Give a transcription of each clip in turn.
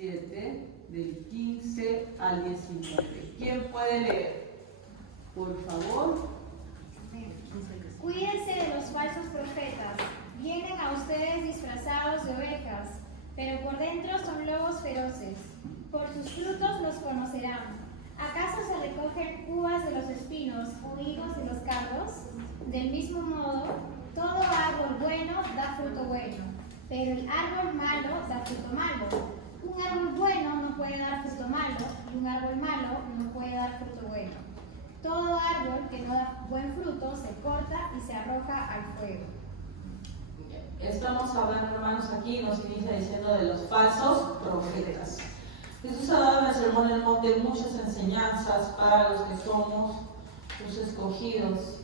7, del 15 al 19. ¿Quién puede leer? Por favor. Cuídense de los falsos profetas. Vienen a ustedes disfrazados de ovejas, pero por dentro son lobos feroces. Por sus frutos los conocerán. ¿Acaso se recogen uvas de los espinos o higos de los cardos? Del mismo modo, todo árbol bueno da fruto bueno, pero el árbol malo da fruto malo. Un árbol bueno no puede dar fruto malo, y un árbol malo no puede dar fruto bueno. Todo árbol que no da buen fruto se corta y se arroja al fuego. Estamos hablando, hermanos, aquí nos inicia diciendo de los falsos profetas. Jesús ha dado en el Sermón del Monte muchas enseñanzas para los que somos sus escogidos,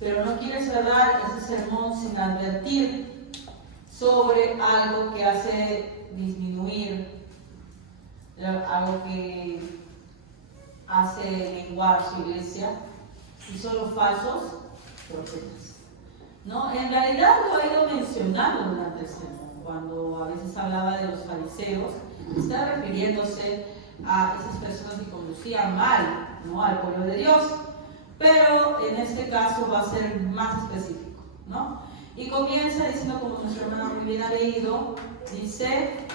pero no quiere cerrar ese sermón sin advertir sobre algo que hace disminuir, algo que hace menguar su iglesia, y son los falsos profetas, ¿no? En realidad lo ha ido mencionando durante el sermón, cuando a veces hablaba de los fariseos, está refiriéndose a esas personas que conducían mal, ¿no?, al pueblo de Dios, pero en este caso va a ser más específico, ¿no? Y comienza diciendo, como nuestra hermana muy bien ha leído, dice,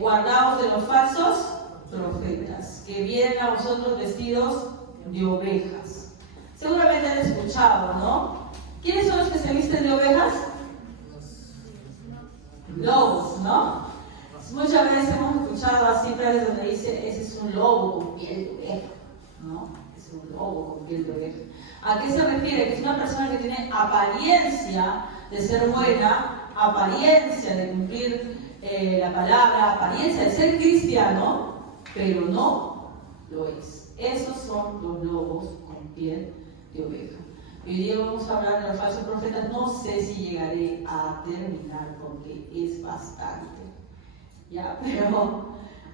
guardaos de los falsos profetas, que vienen a vosotros vestidos de ovejas. Seguramente han escuchado, ¿no? ¿Quiénes son los que se visten de ovejas? Lobos, ¿no? Muchas veces hemos escuchado así frases donde dice, ese es un lobo con piel de oveja, ¿no? Es un lobo con piel de oveja. ¿A qué se refiere? Que es una persona que tiene apariencia de ser buena, apariencia de cumplir la palabra, apariencia de ser cristiano, pero no lo es. Esos son los lobos con piel de oveja. Hoy día vamos a hablar de los falsos profetas. No sé si llegaré a terminar porque es bastante. Ya, pero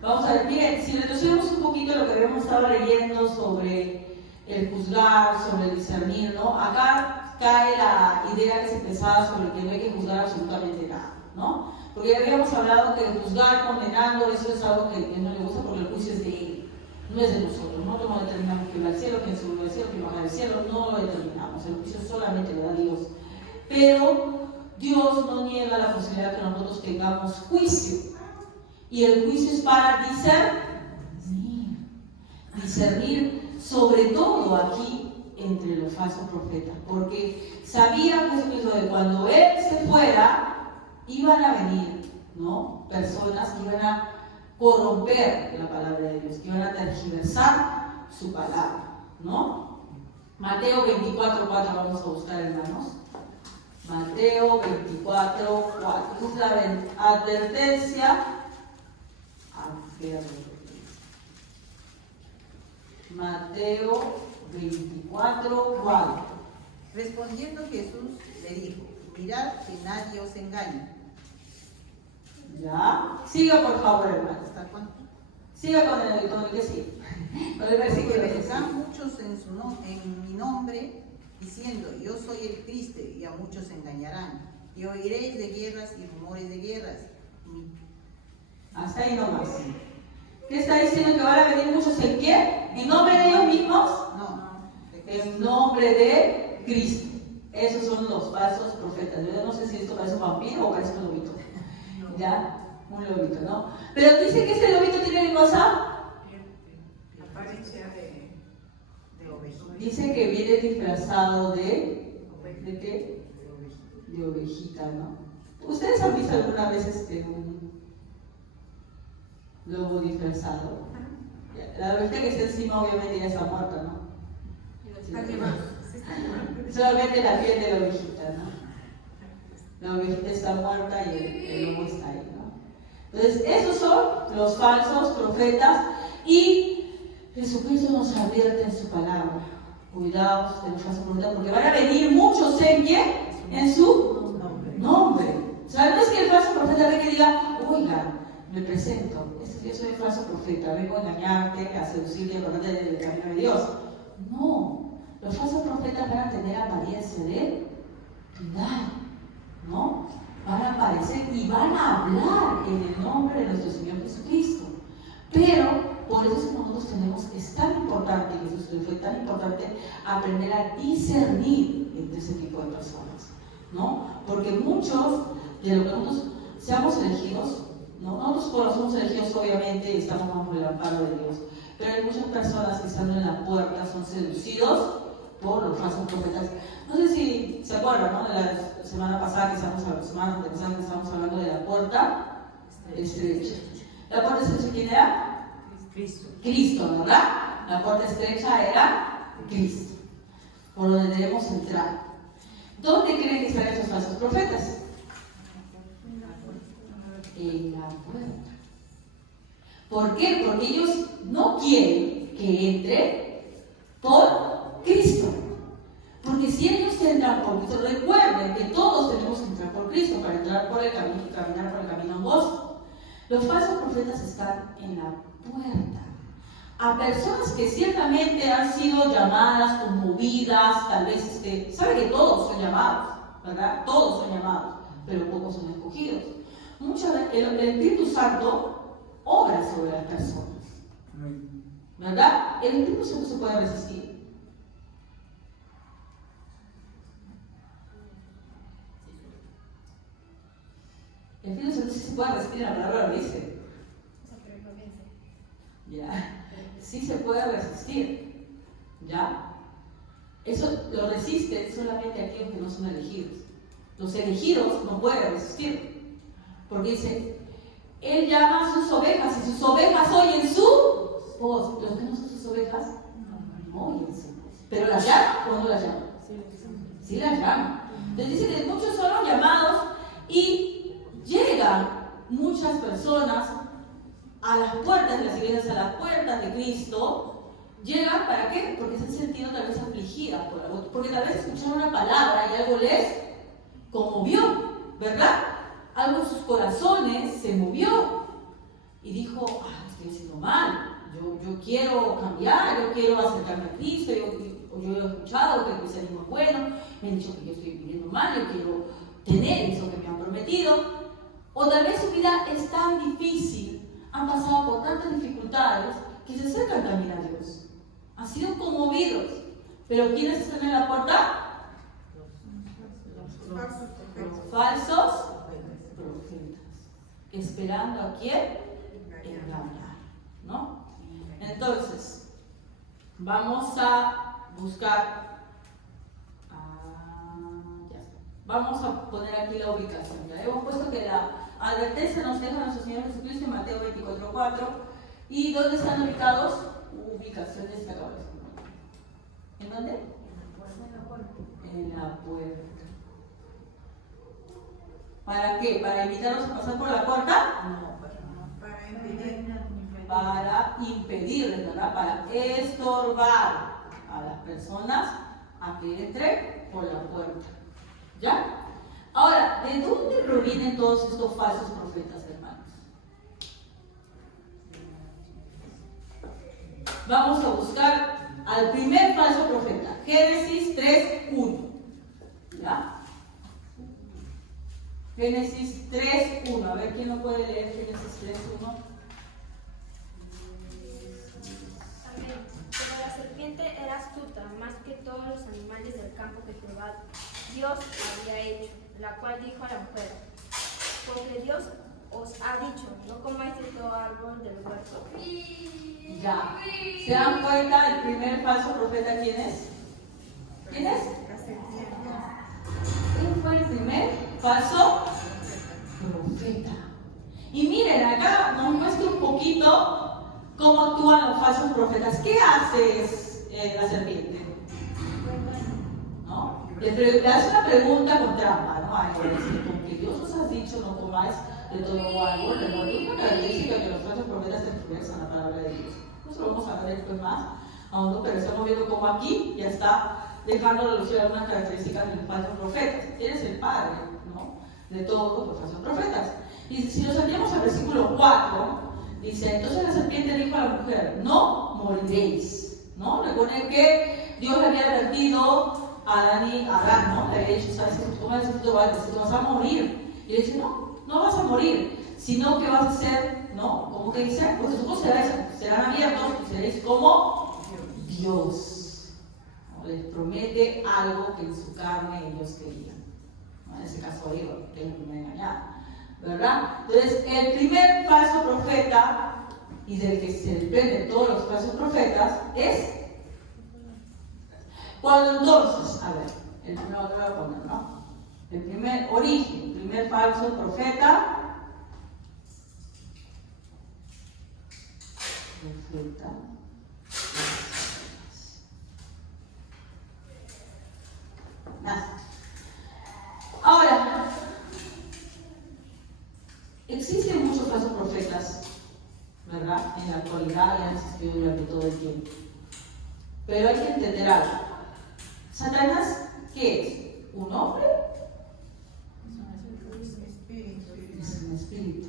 vamos a ver. Miren, si retrocedemos un poquito lo que habíamos estado leyendo sobre el juzgar, sobre el discernir, ¿no? Acá cae la idea que se pensaba sobre que no hay que juzgar absolutamente nada, ¿no? Porque ya habíamos hablado que juzgar, condenando, eso es algo que a Dios no le gusta porque el juicio es de Él, no es de nosotros. Nosotros no determinamos quién va al cielo, quién sube al cielo, quién baja al cielo, no lo determinamos. El juicio solamente lo da Dios. Pero Dios no niega la posibilidad que nosotros tengamos juicio. Y el juicio es para discernir sobre todo aquí entre los falsos profetas, porque sabía Jesucristo que cuando Él se fuera, iban a venir, ¿no?, personas que iban a corromper la palabra de Dios, que iban a tergiversar su palabra, ¿no? Mateo 24:4 vamos a buscar, hermanos. Mateo 24:4. Esa es la advertencia. Mateo 24:4. Respondiendo Jesús le dijo, mirad que nadie os engañe. ¿Ya? Siga por favor, hermano. ¿Hasta cuánto? Siga con el que sí. Con el versículo Porque que vendrán muchos en mi nombre, diciendo, yo soy el Cristo, y a muchos engañarán. Y oiréis de guerras y rumores de guerras. Hasta ahí nomás. ¿Qué está diciendo? Que van a venir muchos en qué? ¿En nombre de ellos mismos? No. En nombre de Cristo. Esos son los falsos profetas. Yo no sé si esto parece un vampiro o parece un lobito. ¿Ya? Un lobito, ¿no? Pero dice que este lobito tiene qué cosa. Apariencia de oveja. Dice que viene disfrazado de qué? De ovejita, ¿no? ¿Ustedes han visto alguna vez un lobo disfrazado? La ovejita que está encima obviamente ya está muerta, ¿no? Solamente la piel de la ovejita, ¿no? La ovejita está muerta y el lobo está ahí, ¿no? Entonces, esos son los falsos profetas y Jesucristo nos advierte en su palabra. Cuidaos de los falsos profetas porque van a venir muchos ¿en qué? En su nombre. O sea, no es que el falso profeta venga y diga, oiga, me presento, yo soy el falso profeta, vengo a engañarte, a seducirte, a ponerte del camino de Dios. No, los falsos profetas van a tener apariencia de piedad, ¿no? van a aparecer y van a hablar en el nombre de nuestro Señor Jesucristo. Pero por eso es que nosotros tenemos, es tan importante, y Jesús fue tan importante, aprender a discernir entre ese tipo de personas, ¿no? Porque muchos de los que nosotros seamos elegidos, ¿no? Nosotros cuando somos elegidos obviamente estamos bajo el amparo de Dios, pero hay muchas personas que estando en la puerta son seducidos por los falsos profetas. No sé si se acuerdan, ¿no? De la semana pasada que estamos hablando de la puerta estrecha. ¿La puerta estrecha quién era? Cristo, ¿verdad? La puerta estrecha era Cristo, por donde debemos entrar. ¿Dónde creen que están esos falsos profetas? En la puerta. ¿Por qué? Porque ellos no quieren que entre por Cristo. Porque si ellos entran por Cristo, recuerden que todos tenemos que entrar por Cristo para entrar por el camino y caminar por el camino angosto. Los falsos profetas están en la puerta. A personas que ciertamente han sido llamadas, conmovidas, tal vez, saben que todos son llamados, ¿verdad? Todos son llamados, pero pocos son escogidos. Muchas veces el Espíritu Santo obra sobre las personas, ¿verdad? El Espíritu Santo se puede resistir. El Espíritu Santo sí se puede resistir, la palabra lo dice. Ya. Sí se puede resistir, ¿ya? Eso lo resisten solamente aquellos que no son elegidos. Los elegidos no pueden resistir, porque dice, Él llama a sus ovejas y sus ovejas oyen su voz. Los que no son sus ovejas no oyen su voz. ¿Pero las llama o no las llama? Sí las llama. Entonces dice que muchos son los llamados y llegan muchas personas a las puertas de las iglesias, a las puertas de Cristo. Llegan, ¿para qué? Porque se han sentido tal vez afligidas por algo, porque tal vez escucharon una palabra y algo les conmovió, ¿verdad? Algo en sus corazones se movió y dijo, estoy haciendo mal, yo quiero cambiar, yo quiero acercarme a Cristo, yo he escuchado que el cristianismo es bueno, me han dicho que yo estoy viviendo mal, yo quiero tener eso que me han prometido. O tal vez su vida es tan difícil, han pasado por tantas dificultades que se acercan también a Dios. Han sido conmovidos. ¿Pero quiénes están en la puerta? Los falsos profetas. ¿Esperando a quién? Engañar, ¿no? Entonces, vamos a buscar. Vamos a poner aquí la ubicación. Ya hemos puesto que la advertencia nos deja nuestro Señor Jesucristo en Mateo 24:4. ¿Y dónde están ubicados? Ubicaciones de acá. ¿En dónde? En la puerta. ¿Para qué? ¿Para invitarlos a pasar por la puerta? No, para impedirles, ¿verdad? Para estorbar a las personas a que entren por la puerta. ¿Ya? Ahora, ¿de dónde provienen todos estos falsos profetas, hermanos? Vamos a buscar al primer falso profeta, Génesis 3:1. ¿Ya? Génesis 3:1. A ver, ¿quién no puede leer Génesis 3:1? Pero la serpiente era astuta, más que todos los animales del campo que Jehová Dios había hecho, la cual dijo a la mujer, porque Dios os ha dicho, no comáis de todo árbol del huerto. Ya. ¿Se dan cuenta el primer falso profeta quién es? ¿Quién es? ¿Quién fue el primer falso profeta? Y miren, acá nos muestra un poquito cómo actúan los falsos profetas. ¿Qué hace la serpiente? ¿No? Le hace una pregunta con trampa, ¿no? Porque Dios os ha dicho no comáis de todo árbol del huerto. Es una característica que los falsos profetas expresan la palabra de Dios. Nosotros vamos a ver después más a hondo, pero estamos viendo cómo aquí ya está dejando relucir algunas características de los falsos profetas. Él es el padre, ¿no?, de todos los falsos profetas. Y si nos saltamos al versículo 4, dice, entonces la serpiente dijo a la mujer, no moriréis, ¿no? Recuerden que Dios le había advertido a Adán, ¿no? Le había dicho, sabes que tú comes esto, vas a morir. Y le dice, no, no vas a morir, sino que vas a ser, ¿no? ¿Cómo que dice? Pues sus ojos serán abiertos y seréis como Dios. ¿No? Les promete algo que en su carne ellos querían. ¿No? En ese caso digo, que es la primera engañada, ¿verdad? Entonces, el primer falso profeta, y del que se desprenden todos los falsos profetas, es cuando entonces, a ver, el primero que voy a poner, ¿no? El primer origen, el primer falso profeta, nace. Ahora, existen muchos falsos profetas, ¿verdad? En la actualidad y han existido durante todo el tiempo. Pero hay que entender algo. ¿Satanás qué es? ¿Un hombre? Es un espíritu.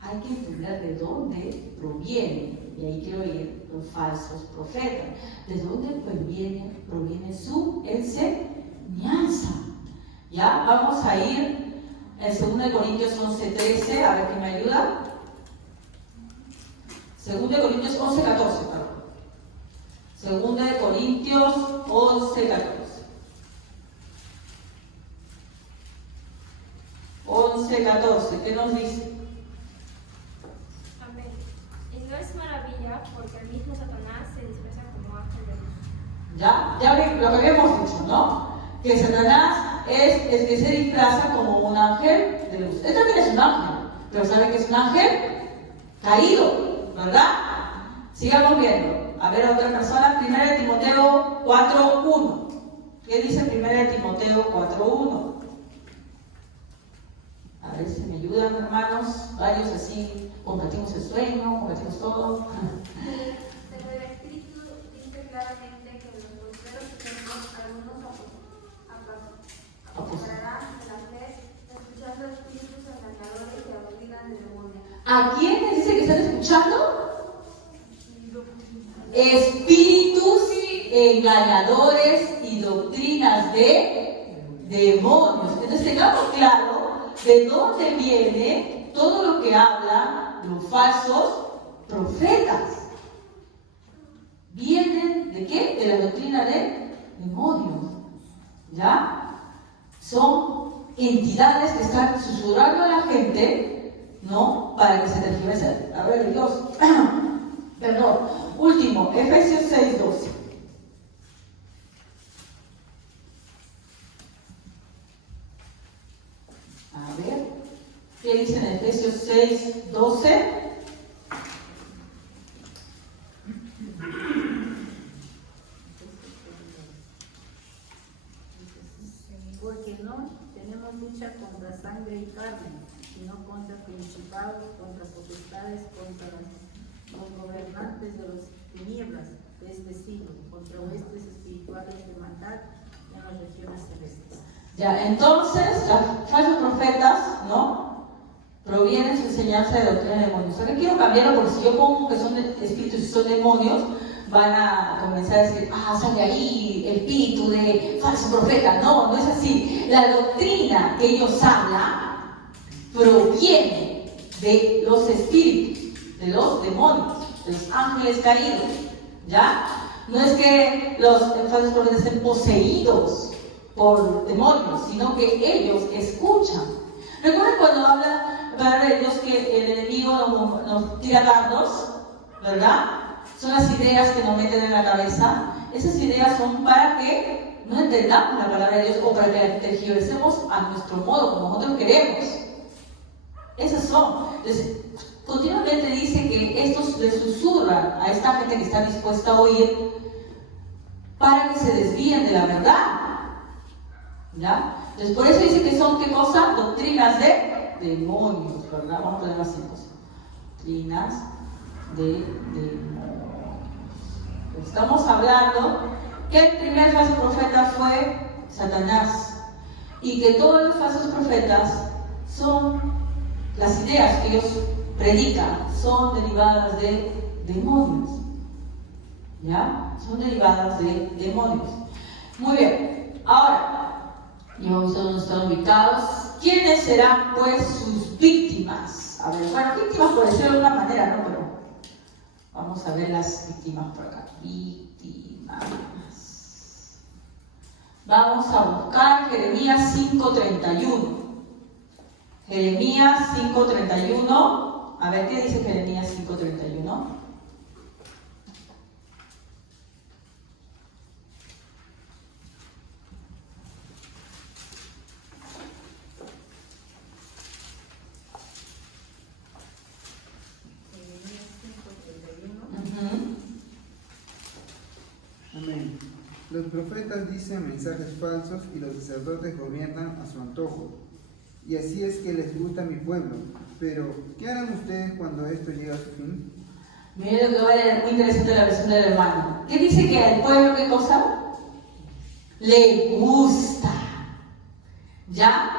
Hay que entender de dónde proviene, y ahí quiero ir, los falsos profetas. ¿De dónde proviene su enseñanza? Ya, vamos a ir en 2 Corintios 11:13, a ver quién me ayuda. 2 Corintios 11:14, perdón. 2 Corintios 11:14. 11:14, ¿qué nos dice? Amén. Y no es maravilla porque el mismo Satanás se disfraza como ángel de luz. Ya ve lo que habíamos dicho, ¿no? Que Satanás es el que se disfraza como un ángel de luz. Él también es un ángel, pero ¿saben que es un ángel caído? ¿Verdad? Sigamos viendo. A ver, otra persona, 1 Timoteo 4:1. ¿Qué dice 1 Timoteo 4:1? A ver si me ayudan, hermanos. Varios así, compartimos el sueño, compartimos todo. Pero el Espíritu dice claramente que los postreros tiempos algunos apostarán de la fe, escuchando espíritus engañadores y doctrinas de demonios. ¿A quiénes dice que están escuchando? Espíritus engañadores y doctrinas de demonios. Entonces tengamos claro de dónde viene todo lo que hablan los falsos profetas. ¿Vienen de qué? De la doctrina de demonios. ¿Ya? Son entidades que están susurrando a la gente, ¿no? Para que se tergiverse. A ver, Dios. Perdón. Último, Efesios 6:12. A ver, ¿qué dice en Efesios 6:12? Porque no tenemos lucha contra sangre y carne, sino contra principados, contra potestades, contra los gobernantes de las tinieblas de este siglo, contra huestes espirituales de maldad en las regiones celestes. Ya, entonces, los falsos profetas, ¿no? Provienen de su enseñanza de doctrina de demonios. O sea, que quiero cambiarlo porque si yo pongo que son espíritus y son demonios, van a comenzar a decir, sale de ahí el espíritu de falso profeta. No, no es así. La doctrina que ellos hablan proviene de los espíritus, de los demonios, de los ángeles caídos. ¿Ya? No es que los falsos profetas estén poseídos por demonios, sino que ellos escuchan. ¿Recuerdan cuando habla la palabra de Dios que el enemigo nos tira dardos? ¿Verdad? Son las ideas que nos meten en la cabeza. Esas ideas son para que no entendamos la palabra de Dios o para que la tergiversemos a nuestro modo, como nosotros queremos. Esas son. Entonces, continuamente dice que estos le susurran a esta gente que está dispuesta a oír para que se desvíen de la verdad. ¿Ya? Entonces, por eso dice que son, ¿qué cosa? Doctrinas de demonios, ¿verdad? Vamos a ponerlo así, doctrinas de demonios. Estamos hablando que el primer falso profeta fue Satanás y que todos los falsos profetas son las ideas que ellos predican, son derivadas de demonios. ¿Ya? Son derivadas de demonios. Muy bien. Ahora, ya hemos visto dónde están ubicados ¿quiénes serán pues sus víctimas? A ver, bueno, víctimas por decirlo de alguna manera, ¿no? Pero vamos a ver las víctimas por acá. Víctimas. Vamos a buscar Jeremías 5:31. Jeremías 5:31. A ver, ¿qué dice Jeremías 5:31? Amén. Los profetas dicen mensajes falsos y los sacerdotes gobiernan a su antojo. Y así es que les gusta mi pueblo. Pero, ¿qué harán ustedes cuando esto llegue a su fin? Miren lo que va a leer, muy interesante la versión del hermano. ¿Qué dice que al pueblo qué cosa? Le gusta. ¿Ya?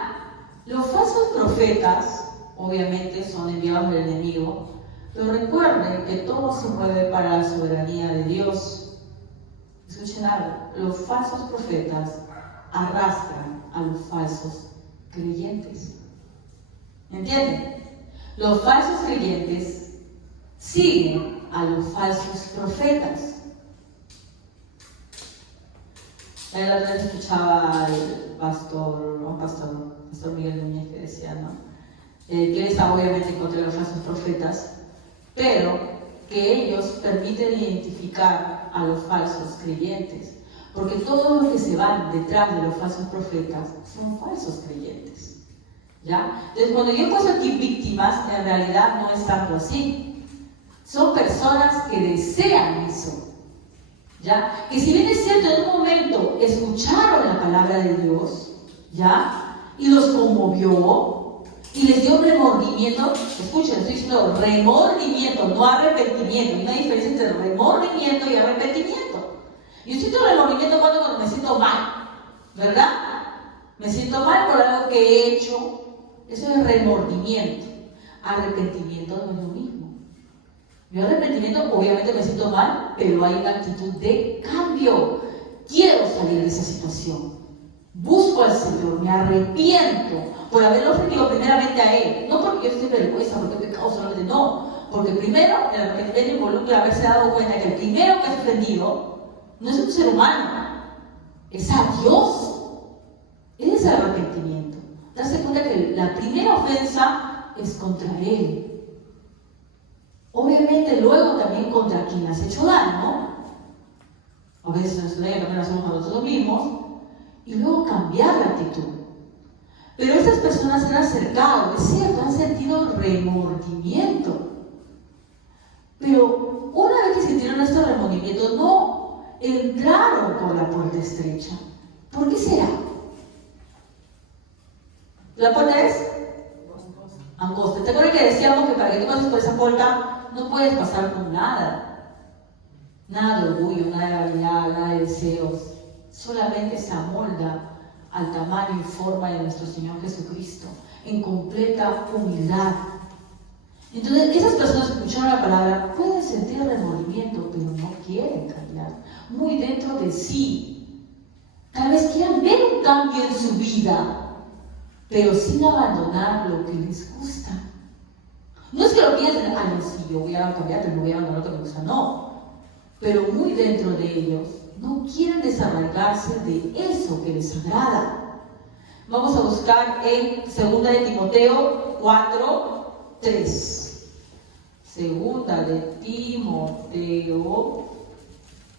Los falsos profetas, obviamente, son enviados del enemigo, pero recuerden que todo se mueve para la soberanía de Dios. Escuchen algo, los falsos profetas arrastran a los falsos creyentes. ¿Entienden? Los falsos creyentes siguen a los falsos profetas. La otra vez escuchaba al pastor Miguel Núñez que decía, ¿no? Que él estaba obviamente en contra de los falsos profetas, pero que ellos permiten identificar a los falsos creyentes, porque todos los que se van detrás de los falsos profetas son falsos creyentes, ¿ya? Entonces, cuando yo he puesto aquí víctimas, en realidad no es tanto así. Son personas que desean eso, ¿ya? Que si bien es cierto, en un momento escucharon la palabra de Dios, ¿ya? Y los conmovió, y les dio remordimiento. Escuchen, estoy diciendo remordimiento, no arrepentimiento. Hay una diferencia entre remordimiento y arrepentimiento. Yo siento remordimiento cuando me siento mal, ¿verdad? Me siento mal por algo que he hecho. Eso es remordimiento. Arrepentimiento no es lo mismo. Yo arrepentimiento, obviamente me siento mal, pero hay una actitud de cambio. Quiero salir de esa situación. Busco al Señor, me arrepiento por haberlo ofendido primeramente a Él. No porque yo esté vergüenza, porque he pecado solamente, no. Porque primero el arrepentimiento involucra haberse dado cuenta que el primero que has ofendido no es un ser humano, es a Dios. Ese es el arrepentimiento. Darse cuenta que la primera ofensa es contra Él. Obviamente luego también contra quien has hecho daño. A veces nuestro daño también lo hacemos a nosotros mismos. Y luego cambiar la actitud. Pero estas personas se han acercado, es cierto, han sentido remordimiento. Pero una vez que sintieron este remordimiento, no entraron por la puerta estrecha. ¿Por qué será? La puerta es angosta. ¿Te acuerdas que decíamos que para que tú pases por esa puerta no puedes pasar con nada? Nada de orgullo, nada de vanidad, nada de deseos. Solamente se amolda al tamaño y forma de nuestro Señor Jesucristo, en completa humildad. Entonces, esas personas que escucharon la palabra pueden sentir remordimiento, pero no quieren cambiar. Muy dentro de sí. Tal vez quieran ver un cambio en su vida, pero sin abandonar lo que les gusta. No es que lo piensen, no, sí, yo voy a cambiar, pero no voy a abandonar lo que me gusta, no. Pero muy dentro de ellos no quieren desarraigarse de eso que les agrada. Vamos a buscar en 2 de Timoteo 4:3. 2 de Timoteo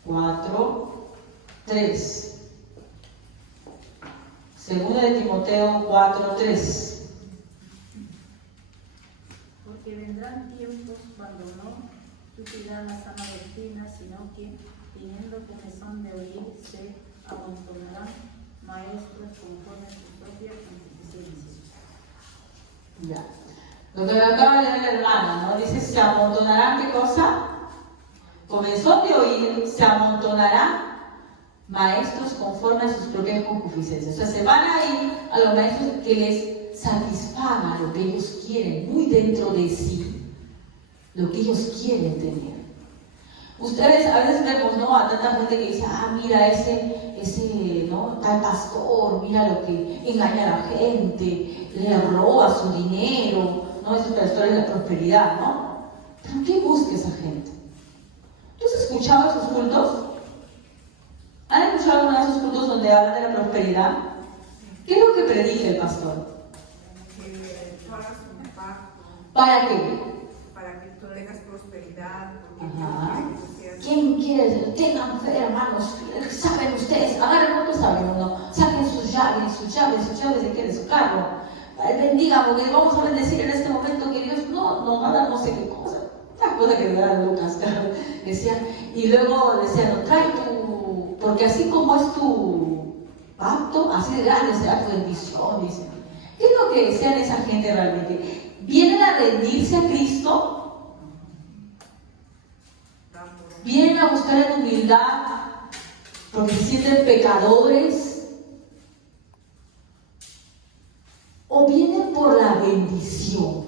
4:3. 2 de Timoteo 4:3. Porque vendrán tiempos cuando no sufrirán la sana doctrina, sino que, teniendo comezón de oír, se amontonarán maestros conforme a su propia concupiscencia. Ya. Lo que acaba de leer el hermano, ¿no? Dice, se amontonarán, ¿qué cosa? Comenzó de oír, se amontonarán maestros conforme a sus propias concupiscencias. O sea, se van a ir a los maestros que les satisfagan lo que ellos quieren, muy dentro de sí, lo que ellos quieren tener. Ustedes a veces vemos, ¿no?, a tanta gente que dice, mira, ese ¿no? Tal pastor, mira lo que engaña a la gente, le roba su dinero, ¿no? Eso es la historia de la prosperidad, ¿no? ¿Pero qué busca esa gente? ¿Tú has escuchado esos cultos? ¿Han escuchado alguna de esos cultos donde hablan de la prosperidad? ¿Qué es lo que predica el pastor? Que tú hagas un pacto ¿Para qué? para que tú tengas prosperidad, porque Ajá. Dios quiere que tú seas. ¿Quién quiere? Tengan fe, hermanos. Saquen ustedes, agarren cuánto saben o no. Saquen sus llaves de qué, de su carro. Bendiga, porque vamos a bendecir en este momento que Dios no manda no sé qué cosa. La cosa que le da Lucas, decía. Y luego decía, no, trae tu. Porque así como es tu pacto, así de grande será tu bendición, dice. ¿Qué es lo que desean esa gente realmente? ¿Vienen a rendirse a Cristo? ¿Vienen a buscar en humildad porque se sienten pecadores? ¿O vienen por la bendición?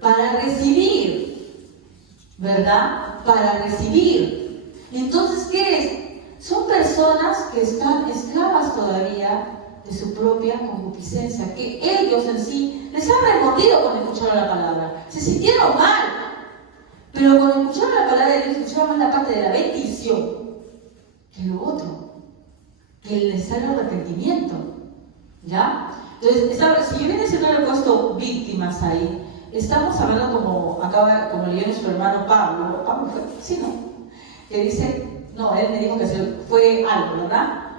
Para recibir, ¿verdad? Para recibir. Entonces, ¿qué es? Son personas que están esclavas todavía de su propia concupiscencia, que ellos en sí les han remordido cuando escucharon la palabra, se sintieron mal. Pero cuando escucharon la palabra de Dios, escucharon más la parte de la bendición que lo otro, que el necesario arrepentimiento. ¿Ya? Entonces, si yo bien es cierto, le he puesto víctimas ahí, estamos hablando como leyó nuestro hermano Pablo. ¿Pablo fue? Sí, ¿no? Que dice, no, él me dijo que fue algo, ¿verdad?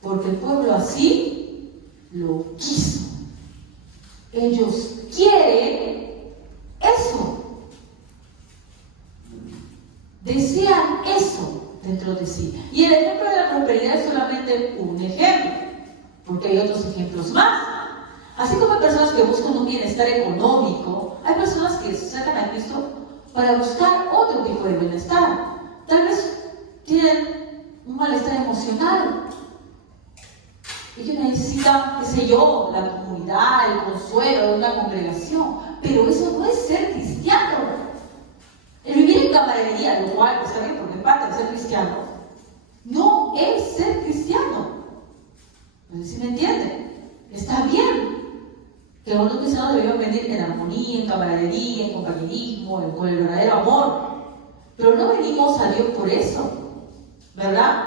Porque el pueblo así lo quiso. Ellos quieren eso. Desean eso dentro de sí. Y el ejemplo de la prosperidad es solamente un ejemplo, porque hay otros ejemplos más. Así como hay personas que buscan un bienestar económico, hay personas que se acercan a Cristo para buscar otro tipo de bienestar. Tal vez tienen un malestar emocional. Ellos necesitan, qué sé yo, la comunidad, el consuelo de una congregación. Pero eso no es ser cristiano. El vivir en camaradería, lo cual está bien porque es parte de ser cristiano, no es ser cristiano. No sé si me entienden. Está bien que los cristianos debemos venir en armonía, en camaradería, en compañerismo, con el verdadero amor. Pero no venimos a Dios por eso, ¿verdad?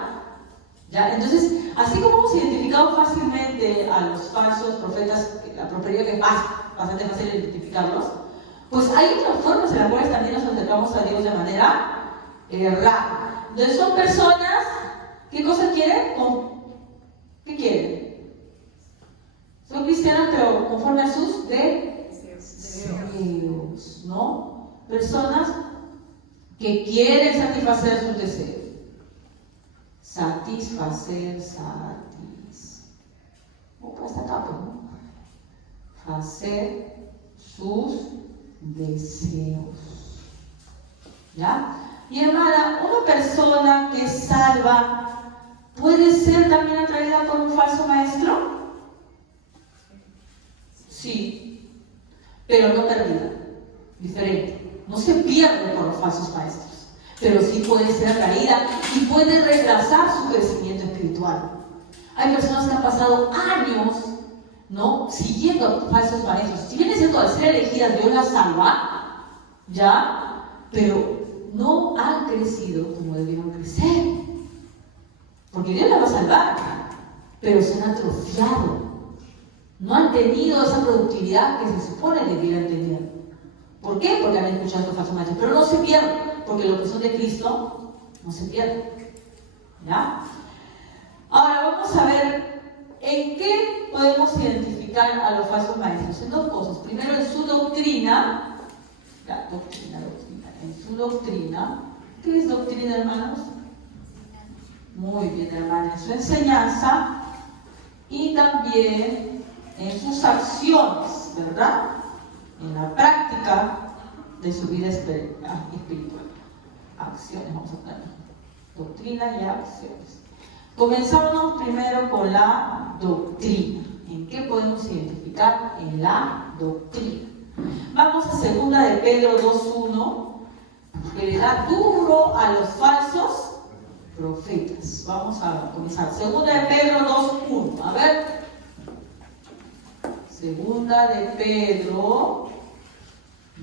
¿Ya? Entonces, así como hemos identificado fácilmente a los falsos profetas, la prosperidad que es bastante fácil identificarlos, pues hay otras formas en las cuales también nos acercamos a Dios de manera errada. Entonces son personas, ¿qué cosa quieren? ¿Qué quieren? Son cristianos, pero conforme a sus deseos, ¿no? Personas que quieren satisfacer sus deseos. Hasta acá, pues, ¿no? Hacer sus deseos. ¿Ya? Y hermana, una persona que es salva puede ser también atraída por un falso maestro. Sí, pero no perdida. Diferente. No se pierde por los falsos maestros, pero sí puede ser atraída y puede retrasar su crecimiento espiritual. Hay personas que han pasado años, ¿no?, siguiendo a falsos maestros. Si bien es cierto, al ser elegidas Dios las salva, ¿ya? Pero no han crecido como debieron crecer. Porque Dios las va a salvar, pero se han atrofiado. No han tenido esa productividad que se supone que debieran tener. ¿Por qué? Porque han escuchado a estos falsos maestros. Pero no se pierden, porque los que son de Cristo no se pierden. ¿Ya? Ahora vamos a ver en qué podemos identificar a los falsos maestros. En dos cosas. Primero, en su doctrina. Doctrina. En su doctrina. ¿Qué es doctrina, hermanos? Muy bien, hermanos. En su enseñanza y también en sus acciones, ¿verdad? En la práctica de su vida espiritual. Acciones, vamos a poner. Doctrina y acciones. Comenzamos primero con la doctrina. ¿En qué podemos identificar? En la doctrina. Vamos a 2 de Pedro 2:1, que le da duro a los falsos profetas. Vamos a comenzar. Segunda de Pedro 2:1. A ver. Segunda de Pedro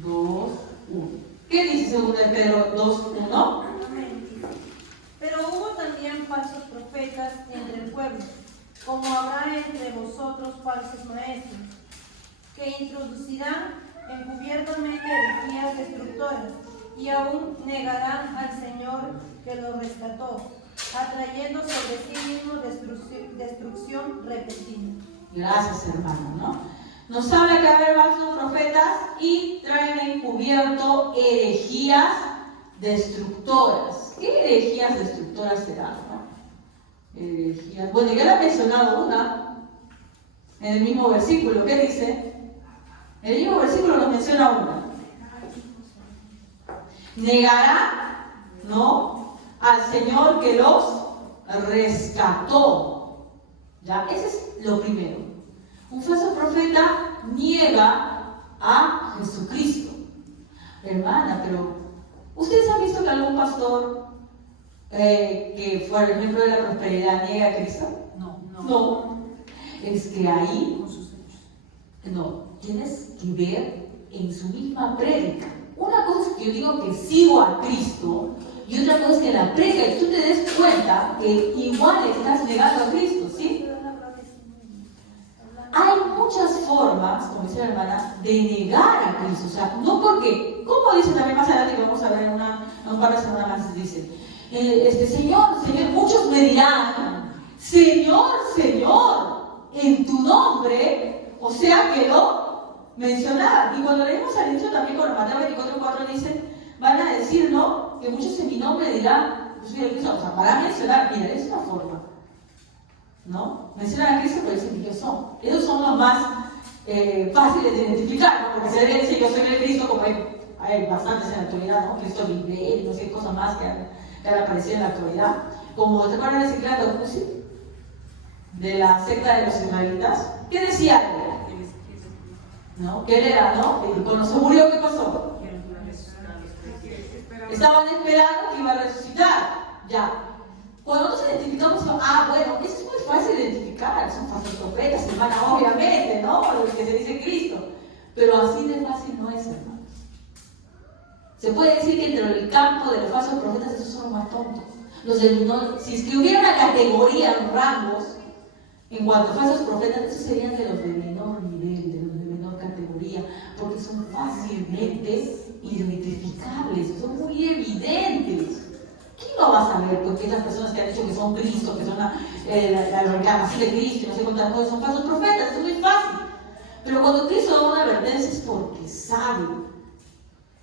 2:1. ¿Qué dice segunda de Pedro 2:1? Pero hubo también falsos profetas entre el pueblo, como habrá entre vosotros falsos maestros, que introducirán encubiertamente herejías destructoras, y aún negarán al Señor que los rescató, atrayendo sobre sí mismo destrucción repentina. Gracias, hermano, ¿no? Nos habla que va a haber falsos profetas y traen encubierto herejías destructoras. ¿Qué herejías destructoras serán, no? Herejías. Bueno, ya le he mencionado una en el mismo versículo. ¿Qué dice? En el mismo versículo nos menciona una. Negará, ¿no?, al Señor que los rescató. ¿Ya? Ese es lo primero. Un falso profeta niega a Jesucristo. Hermana, pero ¿ustedes han visto que algún pastor que, por ejemplo, de la prosperidad niega a Cristo? No. Es que ahí, no, tienes que ver en su misma prédica. Una cosa es que yo digo que sigo a Cristo y otra cosa es que en la prédica tú te des cuenta que igual estás negando a Cristo, ¿sí? Hay muchas formas, como dice la hermana, de negar a Cristo. O sea, no porque, como dice también más adelante, que vamos a ver en un par de semanas más, dice, Señor, muchos me dirán, Señor, en tu nombre, o sea que lo mencionaban. Y cuando leemos al inicio también con Mateo 24:4 dicen, van a decir, ¿no?, que muchos en mi nombre dirán, yo soy el Cristo. O sea, para mencionar, mira, es una forma, ¿no? Mencionan a Cristo, pero dicen que ellos son. Ellos son los más fáciles de identificar, ¿no? Porque si él dice yo soy el Cristo, como hay bastantes en la actualidad, ¿no? Cristo vive, y no sé, cosas más que han aparecido en la actualidad. Como te acuerdas de Ciclato, pues, sí, de la secta de los israelitas, ¿qué decía él? ¿No? Que él era, ¿no? Y cuando se murió, ¿qué pasó? Estaban esperando que iba a resucitar. Ya. Cuando nos identificamos, bueno, eso es muy fácil de identificar, son falsos profetas, hermana, obviamente, ¿no? Los que se dice Cristo. Pero así de fácil no es, hermanos. Se puede decir que entre el campo de los falsos profetas, esos son los más tontos. Los del menor, si es que hubiera una categoría, rangos, en cuanto a falsos profetas, esos serían de los de menor nivel, de los de menor categoría, porque son fácilmente identificables, son muy evidentes. ¿Quién lo va a saber? Porque esas personas que han dicho que son Cristo, que son la reencarnación de Cristo, no sé cuántas cosas, son falsos profetas, es muy fácil. Pero cuando Cristo da una advertencia es porque sabe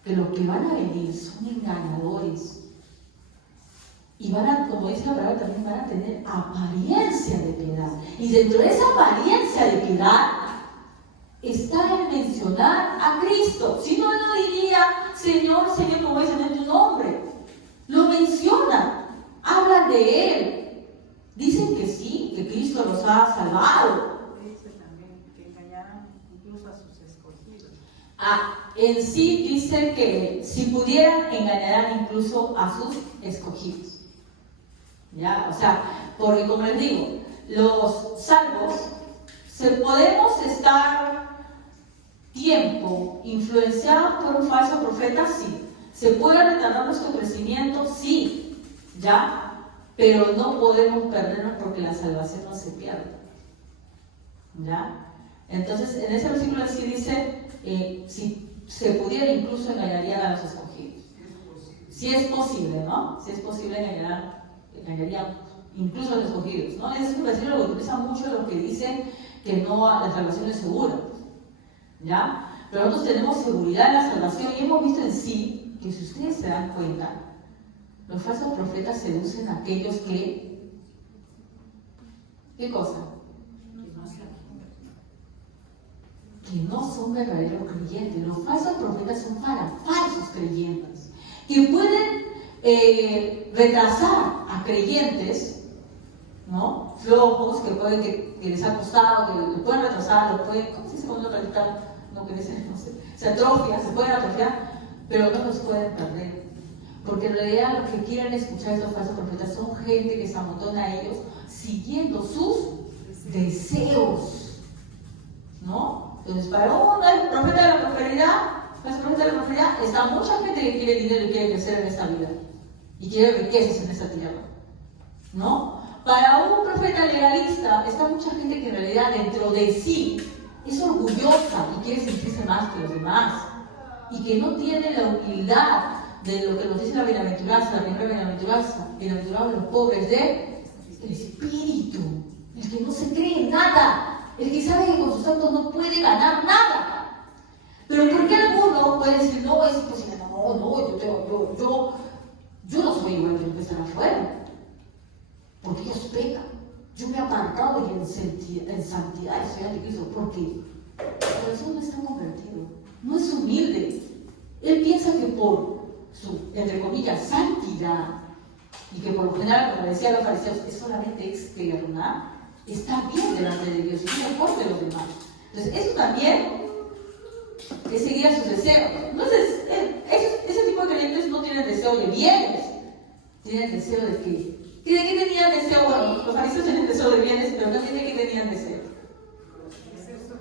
que lo que van a venir son engañadores. Y van a, como dice la palabra, también van a tener apariencia de piedad. Y dentro de esa apariencia de piedad está el mencionar a Cristo. Si no, no diría, Señor, como dicen en tu nombre. Lo mencionan, hablan de Él. Dicen que sí, que Cristo los ha salvado. Dice también que engañaran incluso a sus escogidos. En sí dice que si pudieran, engañarán incluso a sus escogidos. ¿Ya? O sea, porque como les digo, los salvos, podemos estar tiempo influenciados por un falso profeta, sí. ¿Se puede retardar nuestro crecimiento? Sí, ¿ya? Pero no podemos perdernos porque la salvación no se pierde, ¿ya? Entonces, en ese versículo sí dice, si se pudiera incluso engañarían a los escogidos. Si es posible, ¿no? Si es posible engañarían incluso a los escogidos, ¿no? Ese es un versículo que utiliza mucho los que dicen que no, la salvación es segura, ¿ya? Pero nosotros tenemos seguridad en la salvación y hemos visto en sí que, si ustedes se dan cuenta, los falsos profetas seducen a aquellos que... ¿Qué cosa? Que no son verdaderos creyentes. Los falsos profetas son para falsos creyentes, que pueden retrasar a creyentes, ¿no? Flojos, que les ha costado, que los pueden retrasar, los pueden... ¿Cómo se dice cuando no crecen? No sé. Se atrofian, se pueden atrofiar, pero no los pueden perder. Porque en realidad los que quieren escuchar estos falsos profetas son gente que se amontona a ellos siguiendo sus deseos, ¿no? Entonces, para un profeta de la prosperidad, está mucha gente que quiere dinero y quiere crecer en esta vida y quiere riquezas en esta tierra, ¿no? Para un profeta legalista está mucha gente que en realidad dentro de sí es orgullosa y quiere sentirse más que los demás y que no tiene la humildad de lo que nos dice la bienaventuranza, la primera bienaventuranza, bienaventurados los pobres de espíritu, el que no se cree nada, el que sabe que con sus actos no puede ganar nada. Pero ¿por qué alguno puede decir, no, es imposible? Yo no soy igual que los que están afuera, porque ellos pecan. Yo me he apartado y en santidad soy anticristo, porque por eso no está convertido, no es humilde. Él piensa que por su, entre comillas, santidad, y que por lo general, como decían los fariseos, es solamente externa, está bien delante de Dios y es mejor que los demás. Entonces, eso también es seguir a sus deseos. Entonces, ese tipo de creyentes no tienen deseo de bienes, tienen deseo de qué. ¿Y de qué tenían deseo? Bueno, los fariseos tienen deseo de bienes, pero también de qué tenían deseo.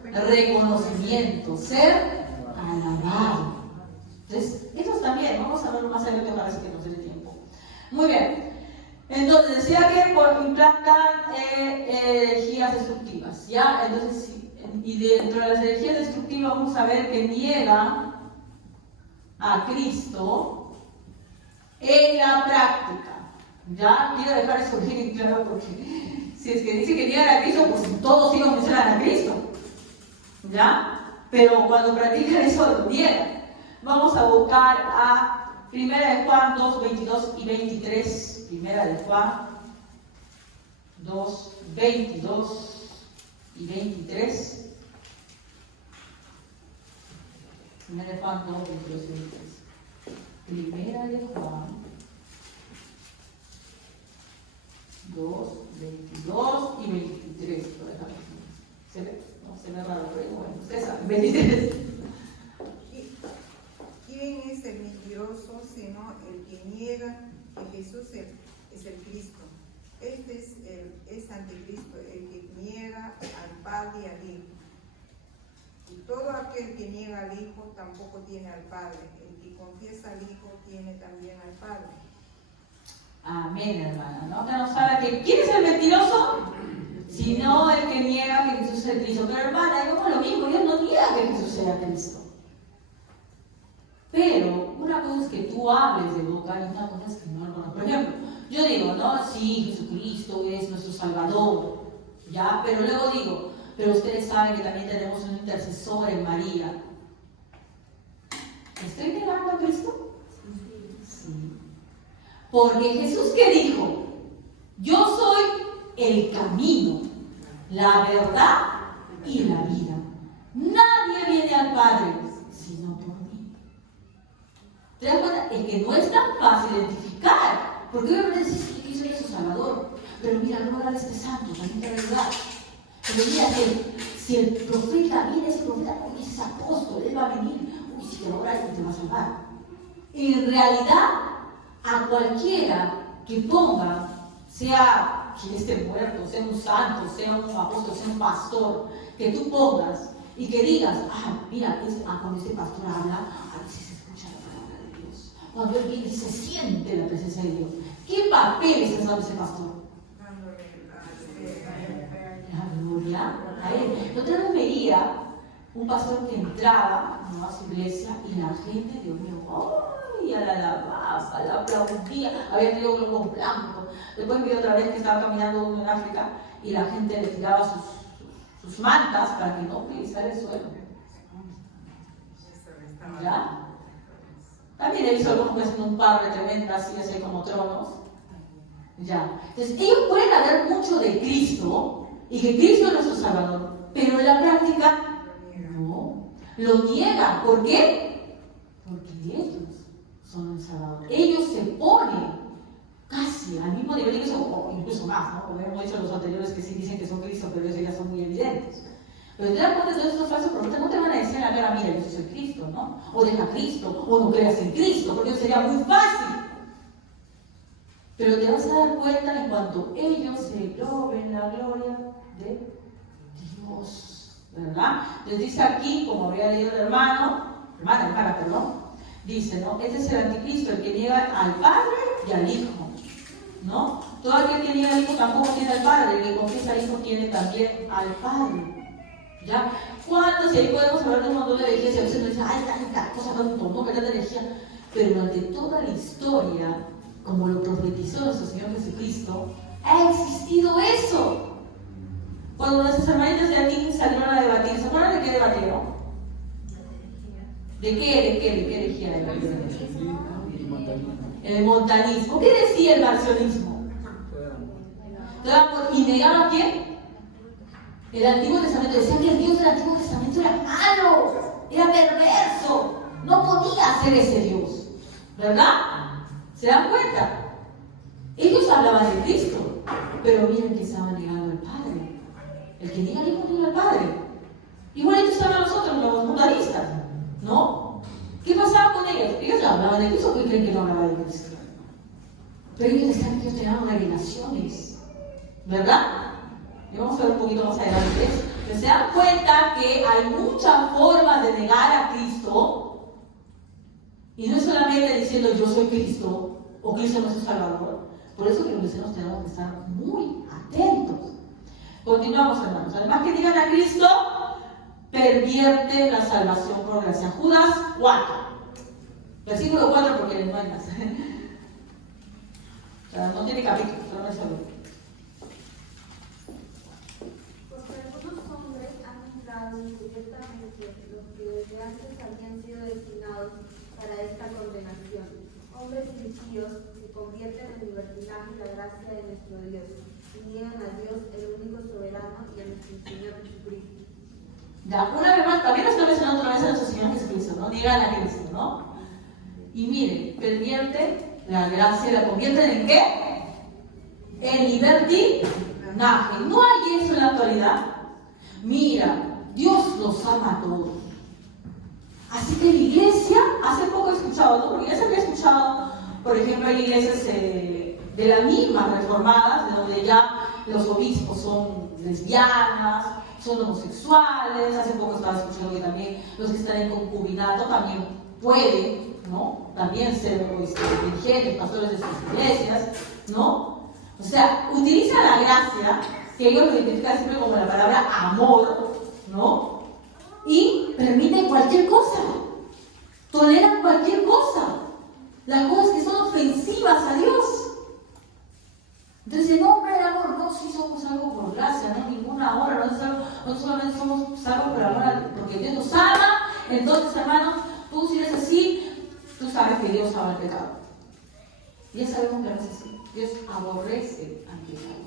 Reconocimiento, ser alabado. Entonces, estos también, vamos a verlo más adelante, parece que nos dé tiempo. Muy bien. Entonces, decía que implantan herejías destructivas, ¿ya? Entonces, y dentro de las herejías destructivas vamos a ver que niegan a Cristo en la práctica. Ya quiero dejar eso bien claro porque si es que dice que niegan a Cristo, pues todos hijos mencionan a Cristo. ¿Ya? Pero cuando practican eso lo niegan. Vamos a buscar a 1 de Juan 2, 22 y 23. 1 de Juan 2, 22 y 23. 1 de Juan 2, 22 y 23. 1 de Juan 2, 22 y 23. ¿Se ve? No, se ve raro, pero bueno, ustedes saben. 23. ¿Quién es el mentiroso sino el que niega que Jesús es el Cristo? Este es anticristo, el que niega al Padre y al Hijo. Y todo aquel que niega al Hijo tampoco tiene al Padre. El que confiesa al Hijo tiene también al Padre. Amén, hermana. ¿No? Que nos habla que ¿quién es el mentiroso? Sino el que niega que Jesús es el Cristo. Pero hermana, digamos lo mismo, Dios no niega que Jesús sea Cristo. Pero una cosa es que tú hables de boca y una cosa es que no lo conozcas. Por ejemplo, yo digo, ¿no? Sí, Jesucristo es nuestro Salvador, ¿ya? Pero luego digo, pero ustedes saben que también tenemos un intercesor en María. ¿Estoy negando a Cristo? Sí. Porque Jesús, ¿qué dijo? Yo soy el camino, la verdad y la vida. Nadie viene al Padre sino por mí. ¿Te das cuenta? Es que no es tan fácil identificar, porque obviamente dices que soy su Salvador, pero mira, no va a dar este santo, también te va a ayudar. Pero mira, si el profeta viene, ese profeta, uy, ese apóstol, él va a venir, uy, si te va a orar y te va a salvar. En realidad, a cualquiera que ponga, sea que esté muerto, sea un santo, sea un apóstol, sea un pastor, que tú pongas y que digas, mira, cuando este pastor habla, a veces se escucha la palabra de Dios. Cuando él viene, se siente la presencia de Dios. ¿Qué papel está dando ese pastor? La gloria a él. Yo otra vez veía un pastor que entraba, ¿no?, a su iglesia y la gente, Dios mío, ¡ay! A la alabanza, la aplaudía, había tenido globos blancos. Después vi otra vez que estaba caminando en África y la gente le tiraba sus mantas para que no utilizara el suelo. ¿Ya? También he visto algunos que hacen un par de tremendas sillas ahí como tronos. ¿Ya? Entonces, ellos pueden hablar mucho de Cristo y que Cristo es nuestro Salvador, pero en la práctica no. Lo niegan. ¿Por qué? Porque ellos son el Salvador. Ellos se ponen casi al mismo nivel que eso, o incluso más, ¿no? Como hemos dicho los anteriores que sí dicen que son Cristo, pero ellos ya son muy evidentes. Pero te das cuenta de todos estos falsos profetas, no te van a decir en la cara, mira, yo soy Cristo, ¿no? O deja a Cristo, o no creas en Cristo, porque sería muy fácil. Pero te vas a dar cuenta en cuanto ellos se roben la gloria de Dios, ¿verdad? Entonces dice aquí, como había leído el hermana, perdón, dice, ¿no? Este es el anticristo, el que niega al Padre y al Hijo, ¿no? Todo aquel que niega al Hijo tampoco tiene al Padre, el que confiesa al Hijo tiene también al Padre, ¿ya? ¿Cuántos? Y ahí podemos hablar de un montón de herejías, y a veces nos dicen, ay, esta cosa no no, que tanta herejía, pero durante toda la historia, como lo profetizó nuestro Señor Jesucristo, ha existido eso. Cuando nuestras hermanitas de aquí salieron a debatir, ¿se acuerdan de qué debatieron? ¿De qué herejía debatieron? El montanismo. ¿Qué decía el marcionismo? ¿Y negaba a quién? El Antiguo Testamento. Decía que el Dios del Antiguo Testamento era malo, era perverso, no podía ser ese Dios, ¿verdad? ¿Se dan cuenta? Ellos hablaban de Cristo, pero miren que estaban negando al Padre. El que niega al Hijo niega al Padre. Igualito estaban nosotros, los montanistas, ¿no? ¿Qué pasaba con ellos? Ellos hablaban de Cristo, ¿qué creen que no hablaban de Cristo? Pero ellos decían que ellos tenían revelaciones, ¿verdad? Y vamos a ver un poquito más adelante. Pero se dan cuenta que hay muchas formas de negar a Cristo, y no es solamente diciendo yo soy Cristo o Cristo es nuestro Salvador. Por eso que los cristianos tenemos que estar muy atentos. Continuamos, hermanos. Además que digan a Cristo, pervierte la salvación por gracia. Judas 4. Versículo 4 porque no hay más. O sea, no tiene capítulo, solo me solo. Porque algunos hombres han entrado encubiertamente los que desde antes habían sido destinados para esta condenación. Hombres impíos que convierten en libertinaje la gracia de nuestro Dios y niegan a Dios, el único soberano, y a nuestro Señor Jesucristo. Ya, una vez más, también nos está mencionando otra vez a nuestro Señor Jesucristo, ¿no? Niegan a Cristo, ¿no? Y miren, pervierte la gracia, la convierten en ¿qué? En libertinaje. ¿No hay eso en la actualidad? Mira, Dios los ama a todos. Así que la iglesia, hace poco he escuchado, ¿no? Porque ya se había escuchado, por ejemplo, hay iglesias de las mismas reformadas, de donde ya los obispos son lesbianas, son homosexuales. Hace poco estaba escuchando que también los que están en concubinato también pueden, ¿no? También ser dirigentes, pastores de sus iglesias, ¿no? O sea, utilizan la gracia, que ellos lo identifican siempre como la palabra amor, ¿no? Y permiten cualquier cosa, toleran cualquier cosa, las cosas que son ofensivas a Dios. Entonces, no, hombre, el amor, no, sí somos salvos por gracia, no ninguna hora, no solamente somos salvos por amor, porque Dios nos ama. Entonces, hermanos, tú si eres así, tú sabes que Dios ama el pecado. Ya sabemos que no es así. Dios aborrece al pecado.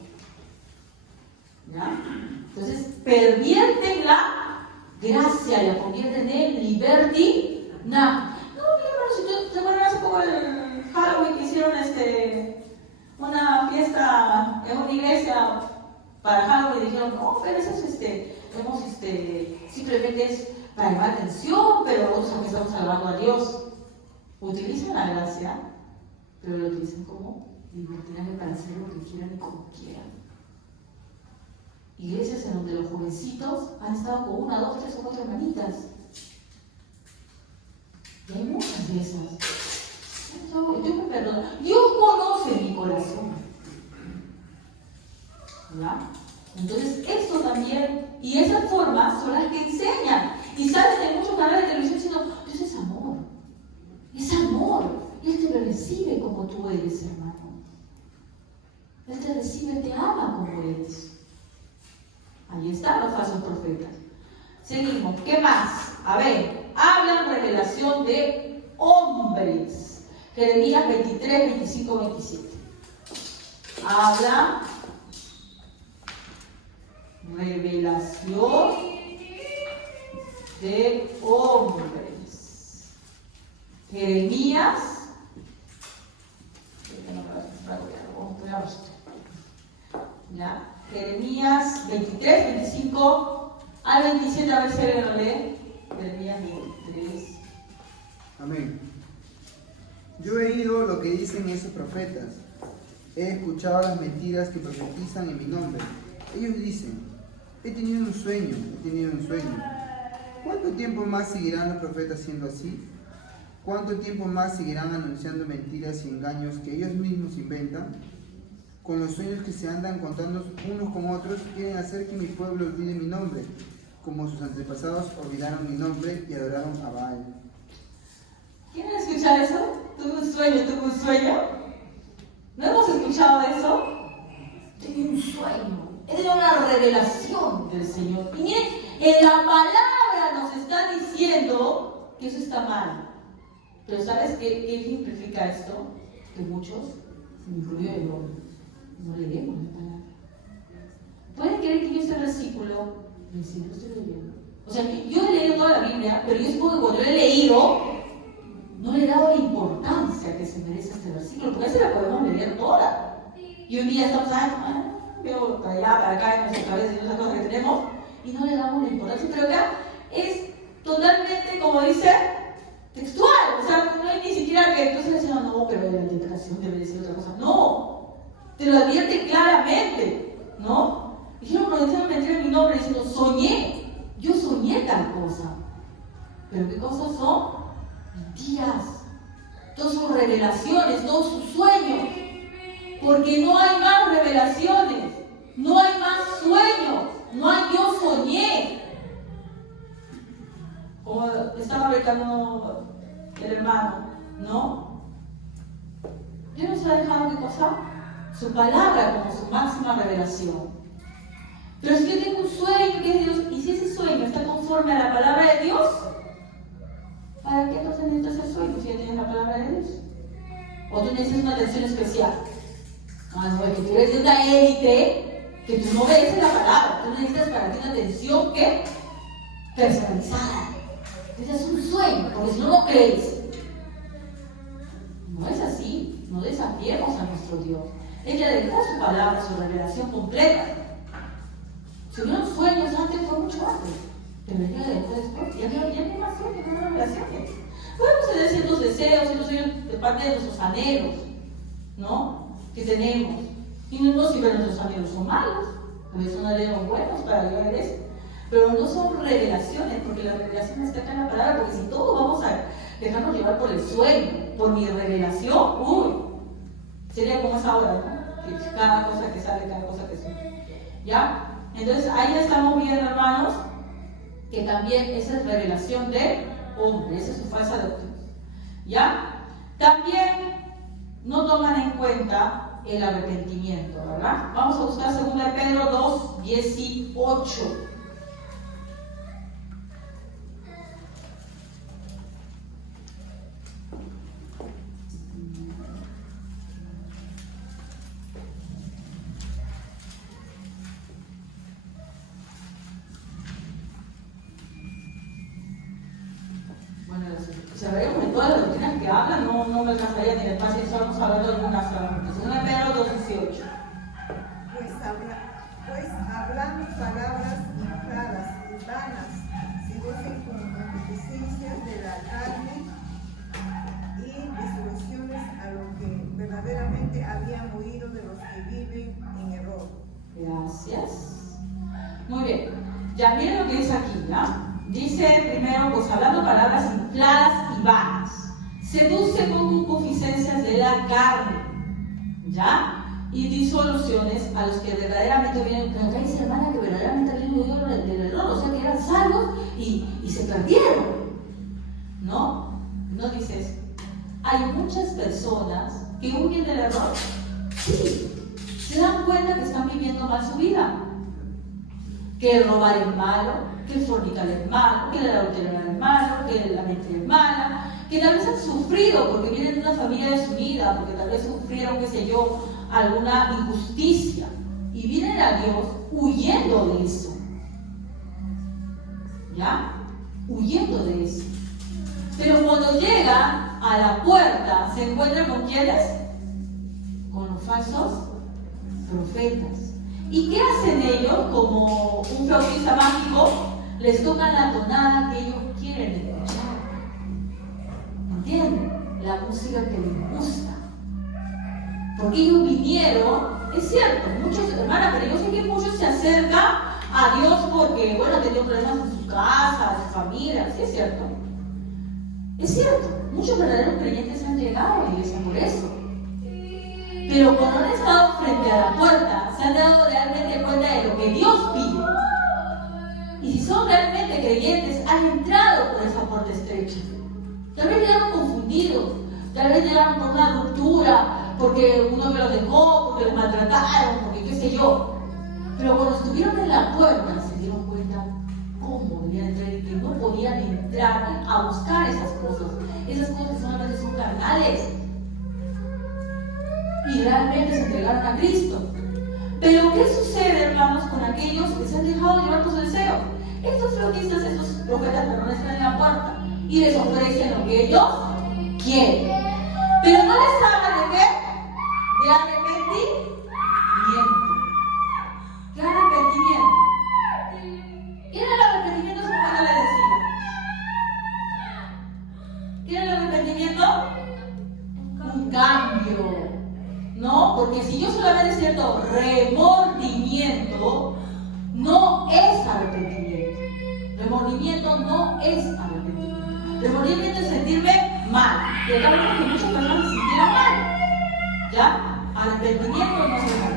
¿Ya? Entonces, pervierten la gracia, la convierten en libertinaje. No, mi hermano, si te acuerdas hace poco el Halloween que hicieron una fiesta en una iglesia para Halloween, y dijeron, no, pero eso es simplemente es para llamar atención, pero nosotros aquí estamos alabando a Dios. Utilizan la gracia, pero lo utilizan como libertinaje para hacer lo que quieran y como quieran. Iglesias en donde los jovencitos han estado con 1, 2, 3 o 4 hermanitas. Y hay muchas de esas. Dios me perdona. Dios conoce mi corazón. ¿Verdad? Entonces, esto también, y esas formas son las que enseñan. Y salen en muchos canales de televisión diciendo, Dios es amor. Es amor. Y Él te recibe como tú eres, hermano. Él te recibe, te ama como eres. Ahí están los falsos profetas. Seguimos. ¿Qué más? A ver, hablan revelación de hombres. Jeremías 23, 25, 27. Habla revelación de hombres. Jeremías. ¿Ya? Jeremías 23, 25 al 27, a ver si alguien lo lee. Jeremías 23. Amén. Yo he oído lo que dicen esos profetas. He escuchado las mentiras que profetizan en mi nombre. Ellos dicen, he tenido un sueño. ¿Cuánto tiempo más seguirán los profetas siendo así? ¿Cuánto tiempo más seguirán anunciando mentiras y engaños que ellos mismos inventan? Con los sueños que se andan contando unos con otros, quieren hacer que mi pueblo olvide mi nombre, como sus antepasados olvidaron mi nombre y adoraron a Baal. ¿Quieren escuchar eso? ¿Tuve un sueño? ¿No hemos escuchado eso? Tuve un sueño. Era una revelación del Señor. Y miren, en la palabra nos está diciendo que eso está mal. Pero ¿sabes qué implica esto? Que muchos, incluido yo, no leemos la palabra. ¿Pueden creer que yo este versículo ni siquiera estoy leyendo? O sea, yo he leído toda la Biblia, pero yo supongo que cuando lo he leído, no le he dado la importancia que se merece este versículo, porque así la podemos leer toda. Y un día estamos, veo para allá, para acá, en nuestra cabeza y en otras cosas que tenemos, y no le damos la importancia. Pero acá es totalmente, como dice, textual. O sea, no hay ni siquiera que entonces diciendo, no, pero la interpretación debe decir otra cosa. No, te lo advierte claramente, ¿no? Dijeron, cuando decían mentir en mi nombre, diciendo, yo soñé tal cosa. Pero ¿qué cosas son? Mentiras. Todas sus revelaciones, todos sus sueños. Porque no hay más revelaciones, no hay más sueños, no hay yo soñé. Como estaba reclamando el hermano, ¿no? Dios nos ha dejado ¿qué cosa? Su palabra como su máxima revelación. Pero si yo tengo un sueño que es Dios, y si ese sueño está conforme a la palabra de Dios, ¿para qué entonces necesitas ese sueño si ya tienes la palabra de Dios? ¿O tú necesitas una atención especial? No, es que tú eres de una élite que tú no obedeces la palabra. Tú necesitas para ti una atención que personalizada. Necesitas un sueño, porque si no, no crees. No es así. No desafiemos a nuestro Dios. Ella dejó su palabra, su revelación completa. Si hubieron sueños antes, fue mucho antes. Pero ella la dejó después. Ya no hay más sueños, no hay revelaciones. Podemos tener ciertos deseos, ciertos sueños de parte de nuestros anhelos, ¿no? Que tenemos. Y no siempre nuestros anhelos son malos. A veces son anhelos buenos para llegar a eso. Pero no son revelaciones, porque la revelación está acá en la palabra. Porque si todos vamos a dejarnos llevar por el sueño, por mi revelación, sería como es ahora, ¿no? Que cada cosa que sale, cada cosa que sube. ¿Ya? Entonces ahí estamos viendo, hermanos, que también esa es revelación de hombre, esa es su falsa doctrina. ¿Ya? También no toman en cuenta el arrepentimiento, ¿verdad? Vamos a buscar 2 Pedro 2, 18. Si hablamos de todas las doctrinas que hablan, no me alcanzaría ni el espacio, estamos hablando de algunas solamente. 2 Pedro 2:18. Pues hablan palabras infladas y vanas, se gocen con concupiscencias de la carne y disoluciones a lo que verdaderamente habían oído de los que viven en error. Gracias. Muy bien. Ya miren lo que dice aquí, ¿ya? Dice primero, pues hablando palabras infladas y vanas. Seduce con concupiscencias de la carne, ¿ya? Y disoluciones a los que verdaderamente vienen. Pero acá dice, hermana, que verdaderamente habían oído del error, o sea que eran salvos y se perdieron, ¿no? No dice eso. Hay muchas personas que huyen del error. Sí, se dan cuenta que están viviendo mal su vida. Que el robar es malo, que el fornicar es malo, que el adulterar es malo, que la mentira es mala, que tal vez han sufrido porque vienen de una familia desunida, porque tal vez sufrieron, qué sé yo, alguna injusticia y vienen a Dios huyendo de eso. ¿Ya? Huyendo de eso. Pero cuando llegan a la puerta, ¿se encuentran con quiénes? Con los falsos profetas. ¿Y qué hacen ellos? Como un flautista mágico, les tocan la tonada que ellos quieren escuchar. ¿Entienden? La música que les gusta. Porque ellos vinieron, es cierto, muchos, hermanas, pero yo sé que muchos se acercan a Dios porque, bueno, han tenido problemas en su casa, en su familia, sí es cierto. Es cierto, muchos verdaderos creyentes han llegado a la iglesia por eso. Pero cuando han estado frente a la puerta, se han dado realmente cuenta de lo que Dios pide. Y si son realmente creyentes, han entrado por esa puerta estrecha. Tal vez llegaron confundidos, tal vez llegaron por una ruptura, porque uno me los dejó, porque les maltrataron, porque qué sé yo. Pero cuando estuvieron en la puerta, se dieron cuenta cómo debían entrar y que no podían entrar a buscar esas cosas que solamente son carnales. Y realmente se entregaron a Cristo. Pero ¿qué sucede, hermanos, con aquellos que se han dejado llevar por su deseo? Estos flautistas, estos profetas, perdón, están en la puerta y les ofrecen lo que ellos quieren. Pero no les hablan de qué? De arrepentimiento. ¿Qué arrepentimiento? ¿Qué era el arrepentimiento? Eso no les decía. ¿Qué era el arrepentimiento? Un cambio. No, porque si yo solamente siento remordimiento, no es arrepentimiento. Remordimiento no es arrepentimiento. Remordimiento es sentirme mal. Y acá vemos que muchas personas se sintieron mal. ¿Ya? Arrepentimiento no es mal.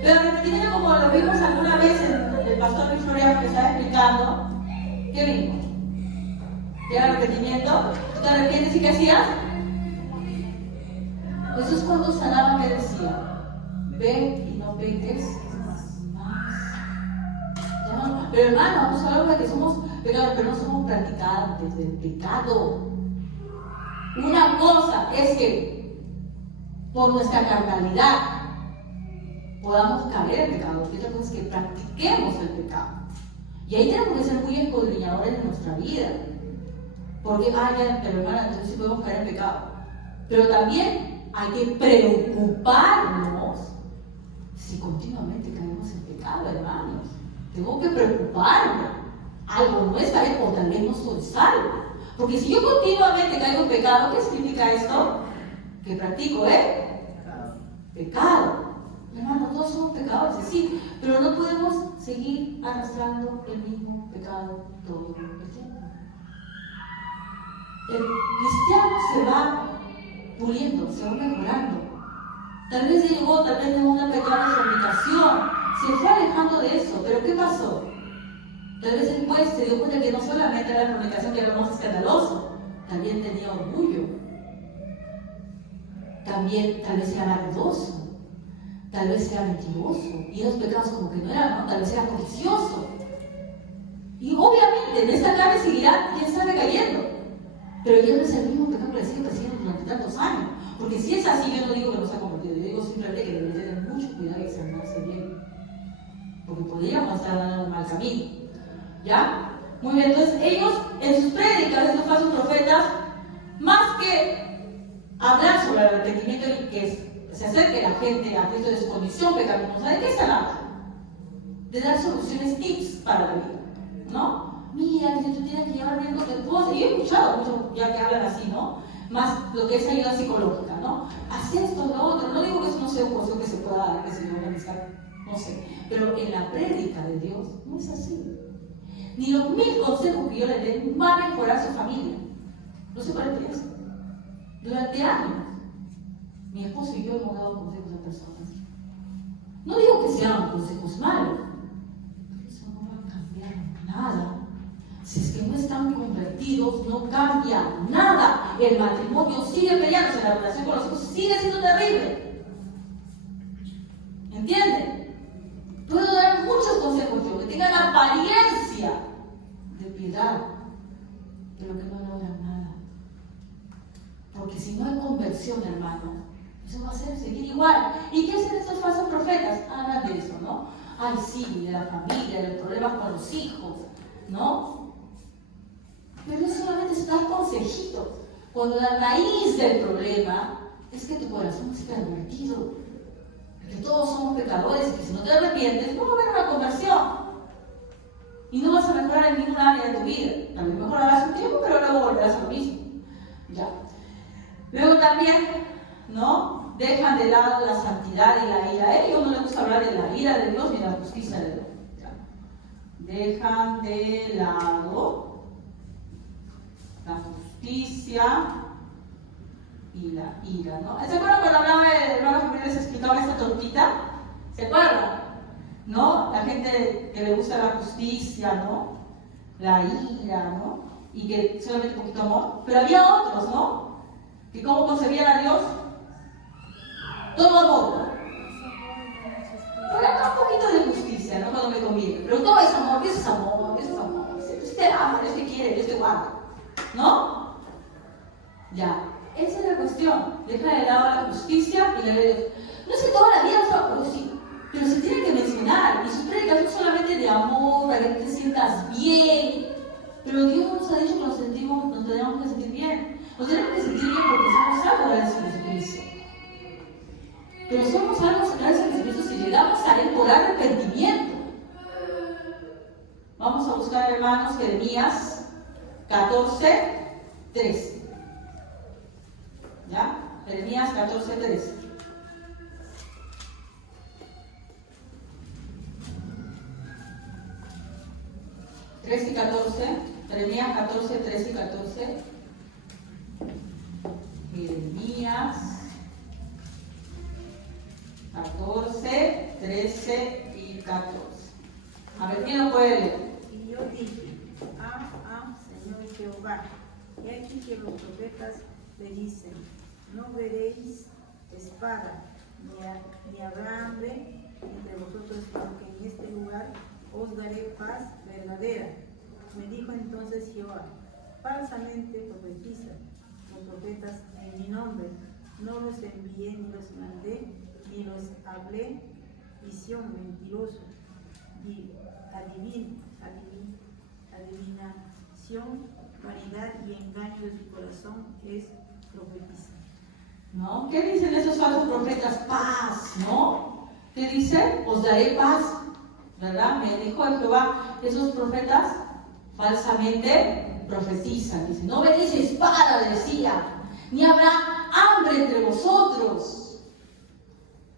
Pero arrepentimiento, como lo vimos alguna vez en el pastor Luis Floriano que estaba explicando, ¿qué vimos? ¿Qué era arrepentimiento? ¿Tú te arrepientes y qué hacías? Jesús cuando sanaba, ¿qué decía? Ve y no peques más. ¿Ya? Pero hermano, vamos a hablar de que somos pecadores, pero no somos practicantes del pecado. Una cosa es que por nuestra carnalidad podamos caer en pecado, y otra cosa es que practiquemos el pecado. Y ahí tenemos que ser muy escudriñadores de nuestra vida. Porque, pero hermana, entonces sí podemos caer en pecado. Pero también hay que preocuparnos si continuamente caemos en pecado, hermanos. Tengo que preocuparme. Algo no está bien o tal vez no soy salvo. Porque si yo continuamente caigo en pecado, ¿qué significa esto? Que practico, pecado. Hermanos, todos somos pecadores, sí, pero no podemos seguir arrastrando el mismo pecado todo el tiempo. El cristiano se va puliendo, se va mejorando. Tal vez llegó, tal vez de una pequeña fornicación, se fue alejando de eso, pero ¿qué pasó? Tal vez después se dio cuenta que no solamente era la fornicación que era lo más escandaloso, también tenía orgullo, también tal vez era vanidoso, tal vez era mentiroso, y esos pecados como que no eran, ¿no? Tal vez era codicioso. Y obviamente en esta carne seguirá, quién sabe, cayendo. Pero ya no es el mismo pecado que le sigue persiguiendo durante tantos años. Porque si es así, yo no digo que no se ha convertido, yo digo simplemente que debería tener mucho cuidado y examinarse bien. Porque podríamos estar dando un mal camino. ¿Ya? Muy bien, entonces ellos en sus prédicas, estos falsos profetas, más que hablar sobre el arrepentimiento y que se acerque la gente a Cristo de su condición pecaminosa, ¿de qué están hablando? De dar soluciones, tips para la vida, ¿no? Mira, que tú tienes que llevar bien con tu esposa. Y yo he escuchado mucho ya que hablan así, ¿no? Más lo que es ayuda psicológica, ¿no? Haz esto, lo otro. No digo que eso no sea un consejo que se pueda dar, que se organizar, no sé. Pero en la prédica de Dios no es así. Ni los 1000 consejos que yo le dé van a mejorar su familia. No sé cuál es. Durante años, mi esposo y yo hemos dado consejos a personas. No digo que sean consejos malos, pero eso no va a cambiar nada. Si es que no están convertidos, no cambia nada. El matrimonio sigue peleándose, la relación con los hijos sigue siendo terrible. ¿Entienden? Puedo dar muchos consejos yo, que tengan apariencia de piedad, pero que no logran nada. Porque si no hay conversión, hermano, eso va a ser seguir igual. ¿Y qué hacen estos falsos profetas? Hablan de eso, ¿no? Ay, sí, de la familia, del problema con los hijos, ¿no? Pero no solamente es dar consejitos, cuando la raíz del problema es que tu corazón es pervertido, que todos somos pecadores, que si no te arrepientes, no va a haber una conversión. Y no vas a mejorar en ninguna área de tu vida. También mejorarás un tiempo, pero luego volverás a lo mismo. ¿Ya? Luego también, ¿no? Dejan de lado la santidad y la ira. A ellos no les gusta hablar de la ira de Dios ni la justicia de Dios. Dejan de lado la justicia y la ira, ¿no? ¿Se acuerdan cuando hablaba de hermanos que les explicaba esta tortita? ¿Se acuerdan? ¿No? La gente que le gusta la justicia, ¿no? La ira, ¿no? Y que solamente un poquito amor. Pero había otros, ¿no? Que cómo concebían a Dios. Todo amor, ¿no? Pero acá un poquito de justicia, ¿no? Cuando me conviene. Pero todo es amor, eso es amor, eso es amor. Dios te ama, Dios te quiere, Dios te guarda. ¿No? Ya. Esa es la cuestión. Deja de lado la justicia y la ley de Dios. No es que toda la vida, pero sí. Pero se tiene que mencionar. Y sus prédicas son solamente de amor, para que te sientas bien. Pero Dios nos ha dicho que nos tenemos que sentir bien. Nos tenemos que sentir bien porque somos salvos gracias a Jesucristo. Pero somos salvos gracias a Jesucristo si llegamos a Él por arrepentimiento. Vamos a buscar, hermanos, Jeremías 14:13. ¿Ya? Jeremías 14:13. y 14. Jeremías 14, 13 y 14. Jeremías 14, 13 y 14. A ver, ¿quién lo puede leer? Y yo dije, Señor Jehová, y aquí que los profetas le dicen, no veréis espada, ni habrá hambre entre vosotros, porque en este lugar os daré paz verdadera. Me dijo entonces Jehová, falsamente profetizan los profetas en mi nombre, no los envié ni los mandé, ni los hablé, visión mentiroso, y adivinación, vanidad y engaño de su corazón es profetizar. ¿No? ¿Qué dicen esos falsos profetas? Paz, ¿no? ¿Qué dicen? Os daré paz, ¿verdad? Me dijo Jehová, esos profetas falsamente profetizan. Dice, no veréis espada, decía, ni habrá hambre entre vosotros,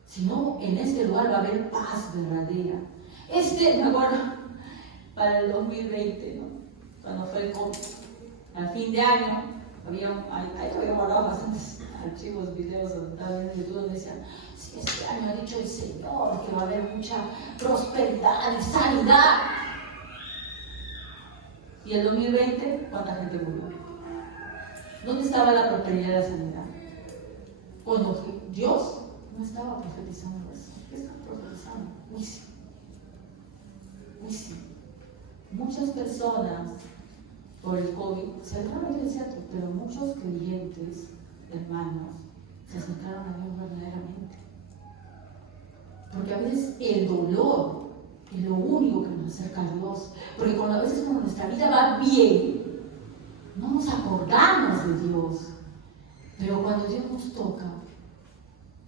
sino en este lugar va a haber paz verdadera. Me acuerdo, para el 2020, ¿no? Cuando fue el COVID, al fin de año, ahí había guardado bastantes archivos, videos donde decían, sí, este año ha dicho el Señor que va a haber mucha prosperidad y sanidad. Y el 2020, ¿cuánta gente murió? ¿Dónde estaba la prosperidad y la sanidad? Cuando Dios no estaba profetizando eso. ¿Qué estaba profetizando? Juicio. Juicio. Muchas personas por el COVID, seguramente es cierto, pero muchos creyentes, hermanos, se acercaron a Dios verdaderamente. Porque a veces el dolor es lo único que nos acerca a Dios. Porque a veces cuando nuestra vida va bien, no nos acordamos de Dios. Pero cuando Dios nos toca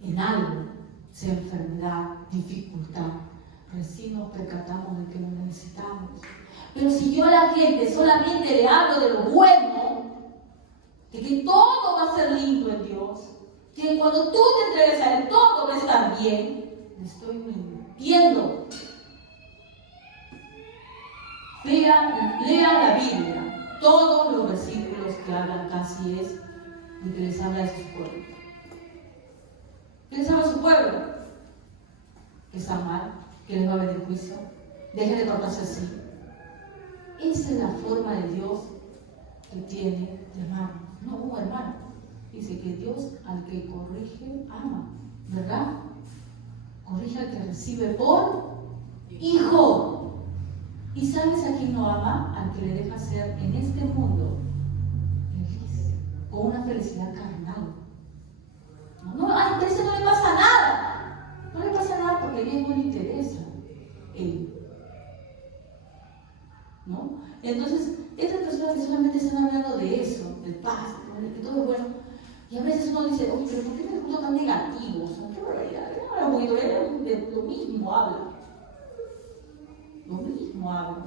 en algo, sea enfermedad, dificultad, recién nos percatamos de que lo necesitamos. Pero si yo a la gente solamente le hablo de lo bueno, de que todo va a ser lindo en Dios, que cuando tú te entregues a Él todo va a estar bien, le estoy mintiendo. Lea la Biblia, todos los versículos que hablan casi es de que les habla de sus pueblos. ¿Qué les habla a su pueblo? Que está mal, que les va a venir juicio, dejen de portarse así. Esa es la forma de Dios que tiene de amar. No, hermano. Dice que Dios al que corrige ama, ¿verdad? Corrige al que recibe por hijo. ¿Y sabes a quién no ama? Al que le deja ser en este mundo feliz, con una felicidad carnal. A ese no le pasa nada. No le pasa nada porque a Dios no le interesa él. ¿No? Entonces, estas personas que solamente están hablando de eso, de paz, de que todo es bueno, y a veces uno dice, oye, pero ¿por qué me escucho tan negativo? O sea, qué barbaridad. Lo mismo habla. Lo mismo habla.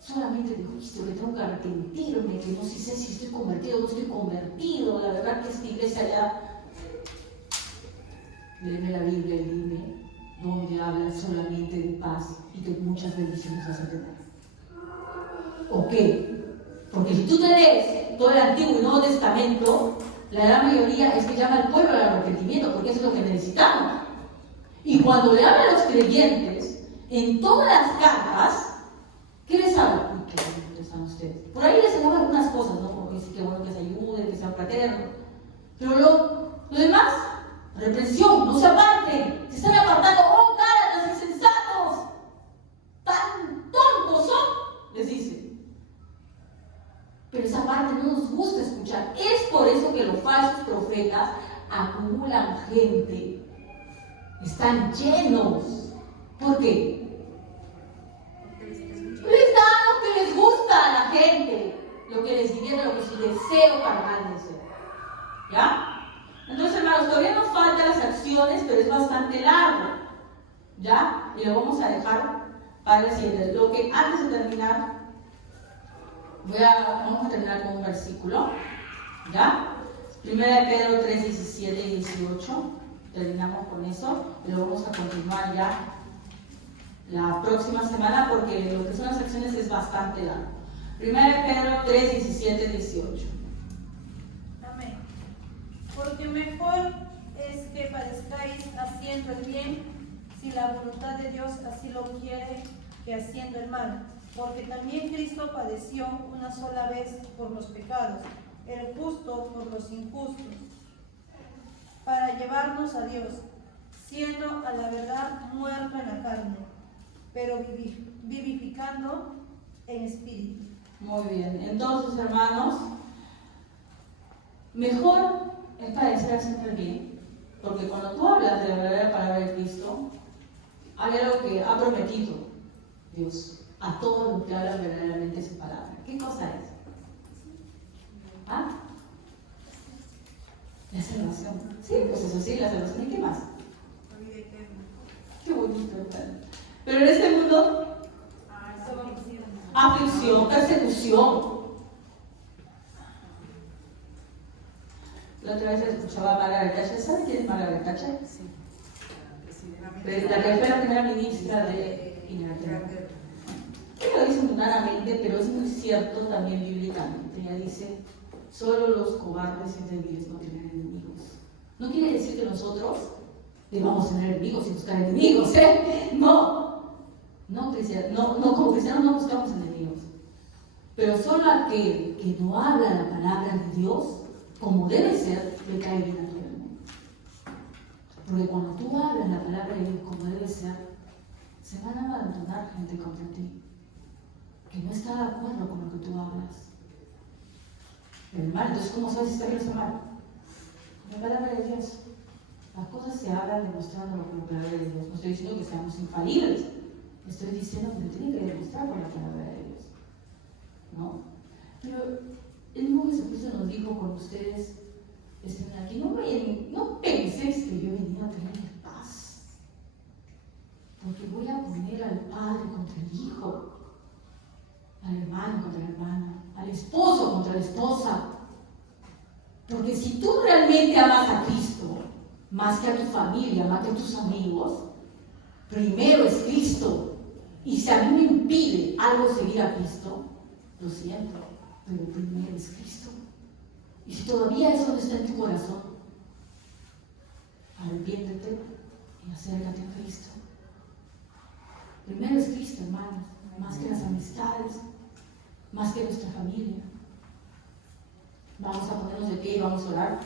Solamente de juicio, que tengo que arrepentirme, que no sé si estoy convertido o no estoy convertido. La verdad que esta iglesia ya Léeme la Biblia y dime dónde habla solamente de paz y que muchas bendiciones vas a tener. ¿O qué? Porque si tú te lees todo el Antiguo y Nuevo Testamento, la gran mayoría es que llama al pueblo al arrepentimiento, porque eso es lo que necesitamos. Y cuando le habla a los creyentes, en todas las cartas, ¿qué les habla? Uy, qué bonitos están ustedes. Por ahí les habla algunas cosas, ¿no? Como que sí, que bueno que se ayuden, que sean fraternos. Pero lo demás, reprensión, no se aparten, se están apartando, oh, Gálatas, insensatos, tan tontos son, les dice. Pero esa parte no nos gusta escuchar. Es por eso que los falsos profetas acumulan gente. Están llenos. ¿Por qué? Les dan lo que les gusta a la gente, lo que les divierte, lo que es su deseo carnal de ser. ¿Ya? Entonces, hermanos, todavía nos faltan las acciones, pero es bastante largo. ¿Ya? Y lo vamos a dejar para el siguiente. Lo que antes de terminar, vamos a terminar con un versículo. ¿Ya? 1 Pedro 3, 17 y 18. Terminamos con eso y lo vamos a continuar ya la próxima semana porque lo que son las acciones es bastante largo. 1 Pedro 3, 17 y 18. Amén. Porque mejor es que padezcáis haciendo el bien, si la voluntad de Dios así lo quiere, que haciendo el mal. Porque también Cristo padeció una sola vez por los pecados, el justo por los injustos, para llevarnos a Dios, siendo a la verdad muerto en la carne, pero vivificando en espíritu. Muy bien, entonces, hermanos, mejor es padecer siempre el bien, porque cuando tú hablas de la verdadera palabra de Cristo, hay algo que ha prometido Dios a todos los que hablan verdaderamente su palabra. ¿Qué cosa es? ¿Ah? La salvación. Sí, pues eso sí, la salvación. ¿Y qué más? Qué bonito, ¿verdad? Pero en este mundo, aflicción, persecución. La otra vez escuchaba a Margaret Thatcher. ¿Sabe quién es Margaret Thatcher? Sí. La que fue la primera ministra de Inglaterra. Ella lo dice mundanamente, pero es muy cierto también bíblicamente. Ella dice, solo los cobardes y débiles no tienen enemigos. No quiere decir que nosotros debamos tener enemigos y buscar enemigos, ¿eh? No, como cristianos no buscamos enemigos. Pero solo aquel que no habla la palabra de Dios como debe ser, le cae bien a todo el mundo. Porque cuando tú hablas la palabra de Dios como debe ser, se van a abandonar gente contra ti, que no está de acuerdo con lo que tú hablas. Pero hermano, entonces ¿cómo sabes si está bien o está mal? Con la palabra de Dios. Las cosas se hablan demostrándolo con la palabra de Dios. No estoy diciendo que seamos infalibles. Estoy diciendo que lo tienen que demostrar con la palabra de Dios. ¿No? Pero el mismo Jesucristo nos dijo cuando ustedes estén aquí, no penséis que yo venía a traerles paz. Porque voy a poner al padre contra el hijo, al hermano contra la hermana, al esposo contra la esposa. Porque si tú realmente amas a Cristo, más que a tu familia, más que a tus amigos, primero es Cristo. Y si a mí me impide algo seguir a Cristo, lo siento, pero primero es Cristo. Y si todavía eso no está en tu corazón, arrepiéntete y acércate a Cristo. Primero es Cristo, hermanos, más que las amistades, más que nuestra familia. Vamos a ponernos de pie y vamos a orar.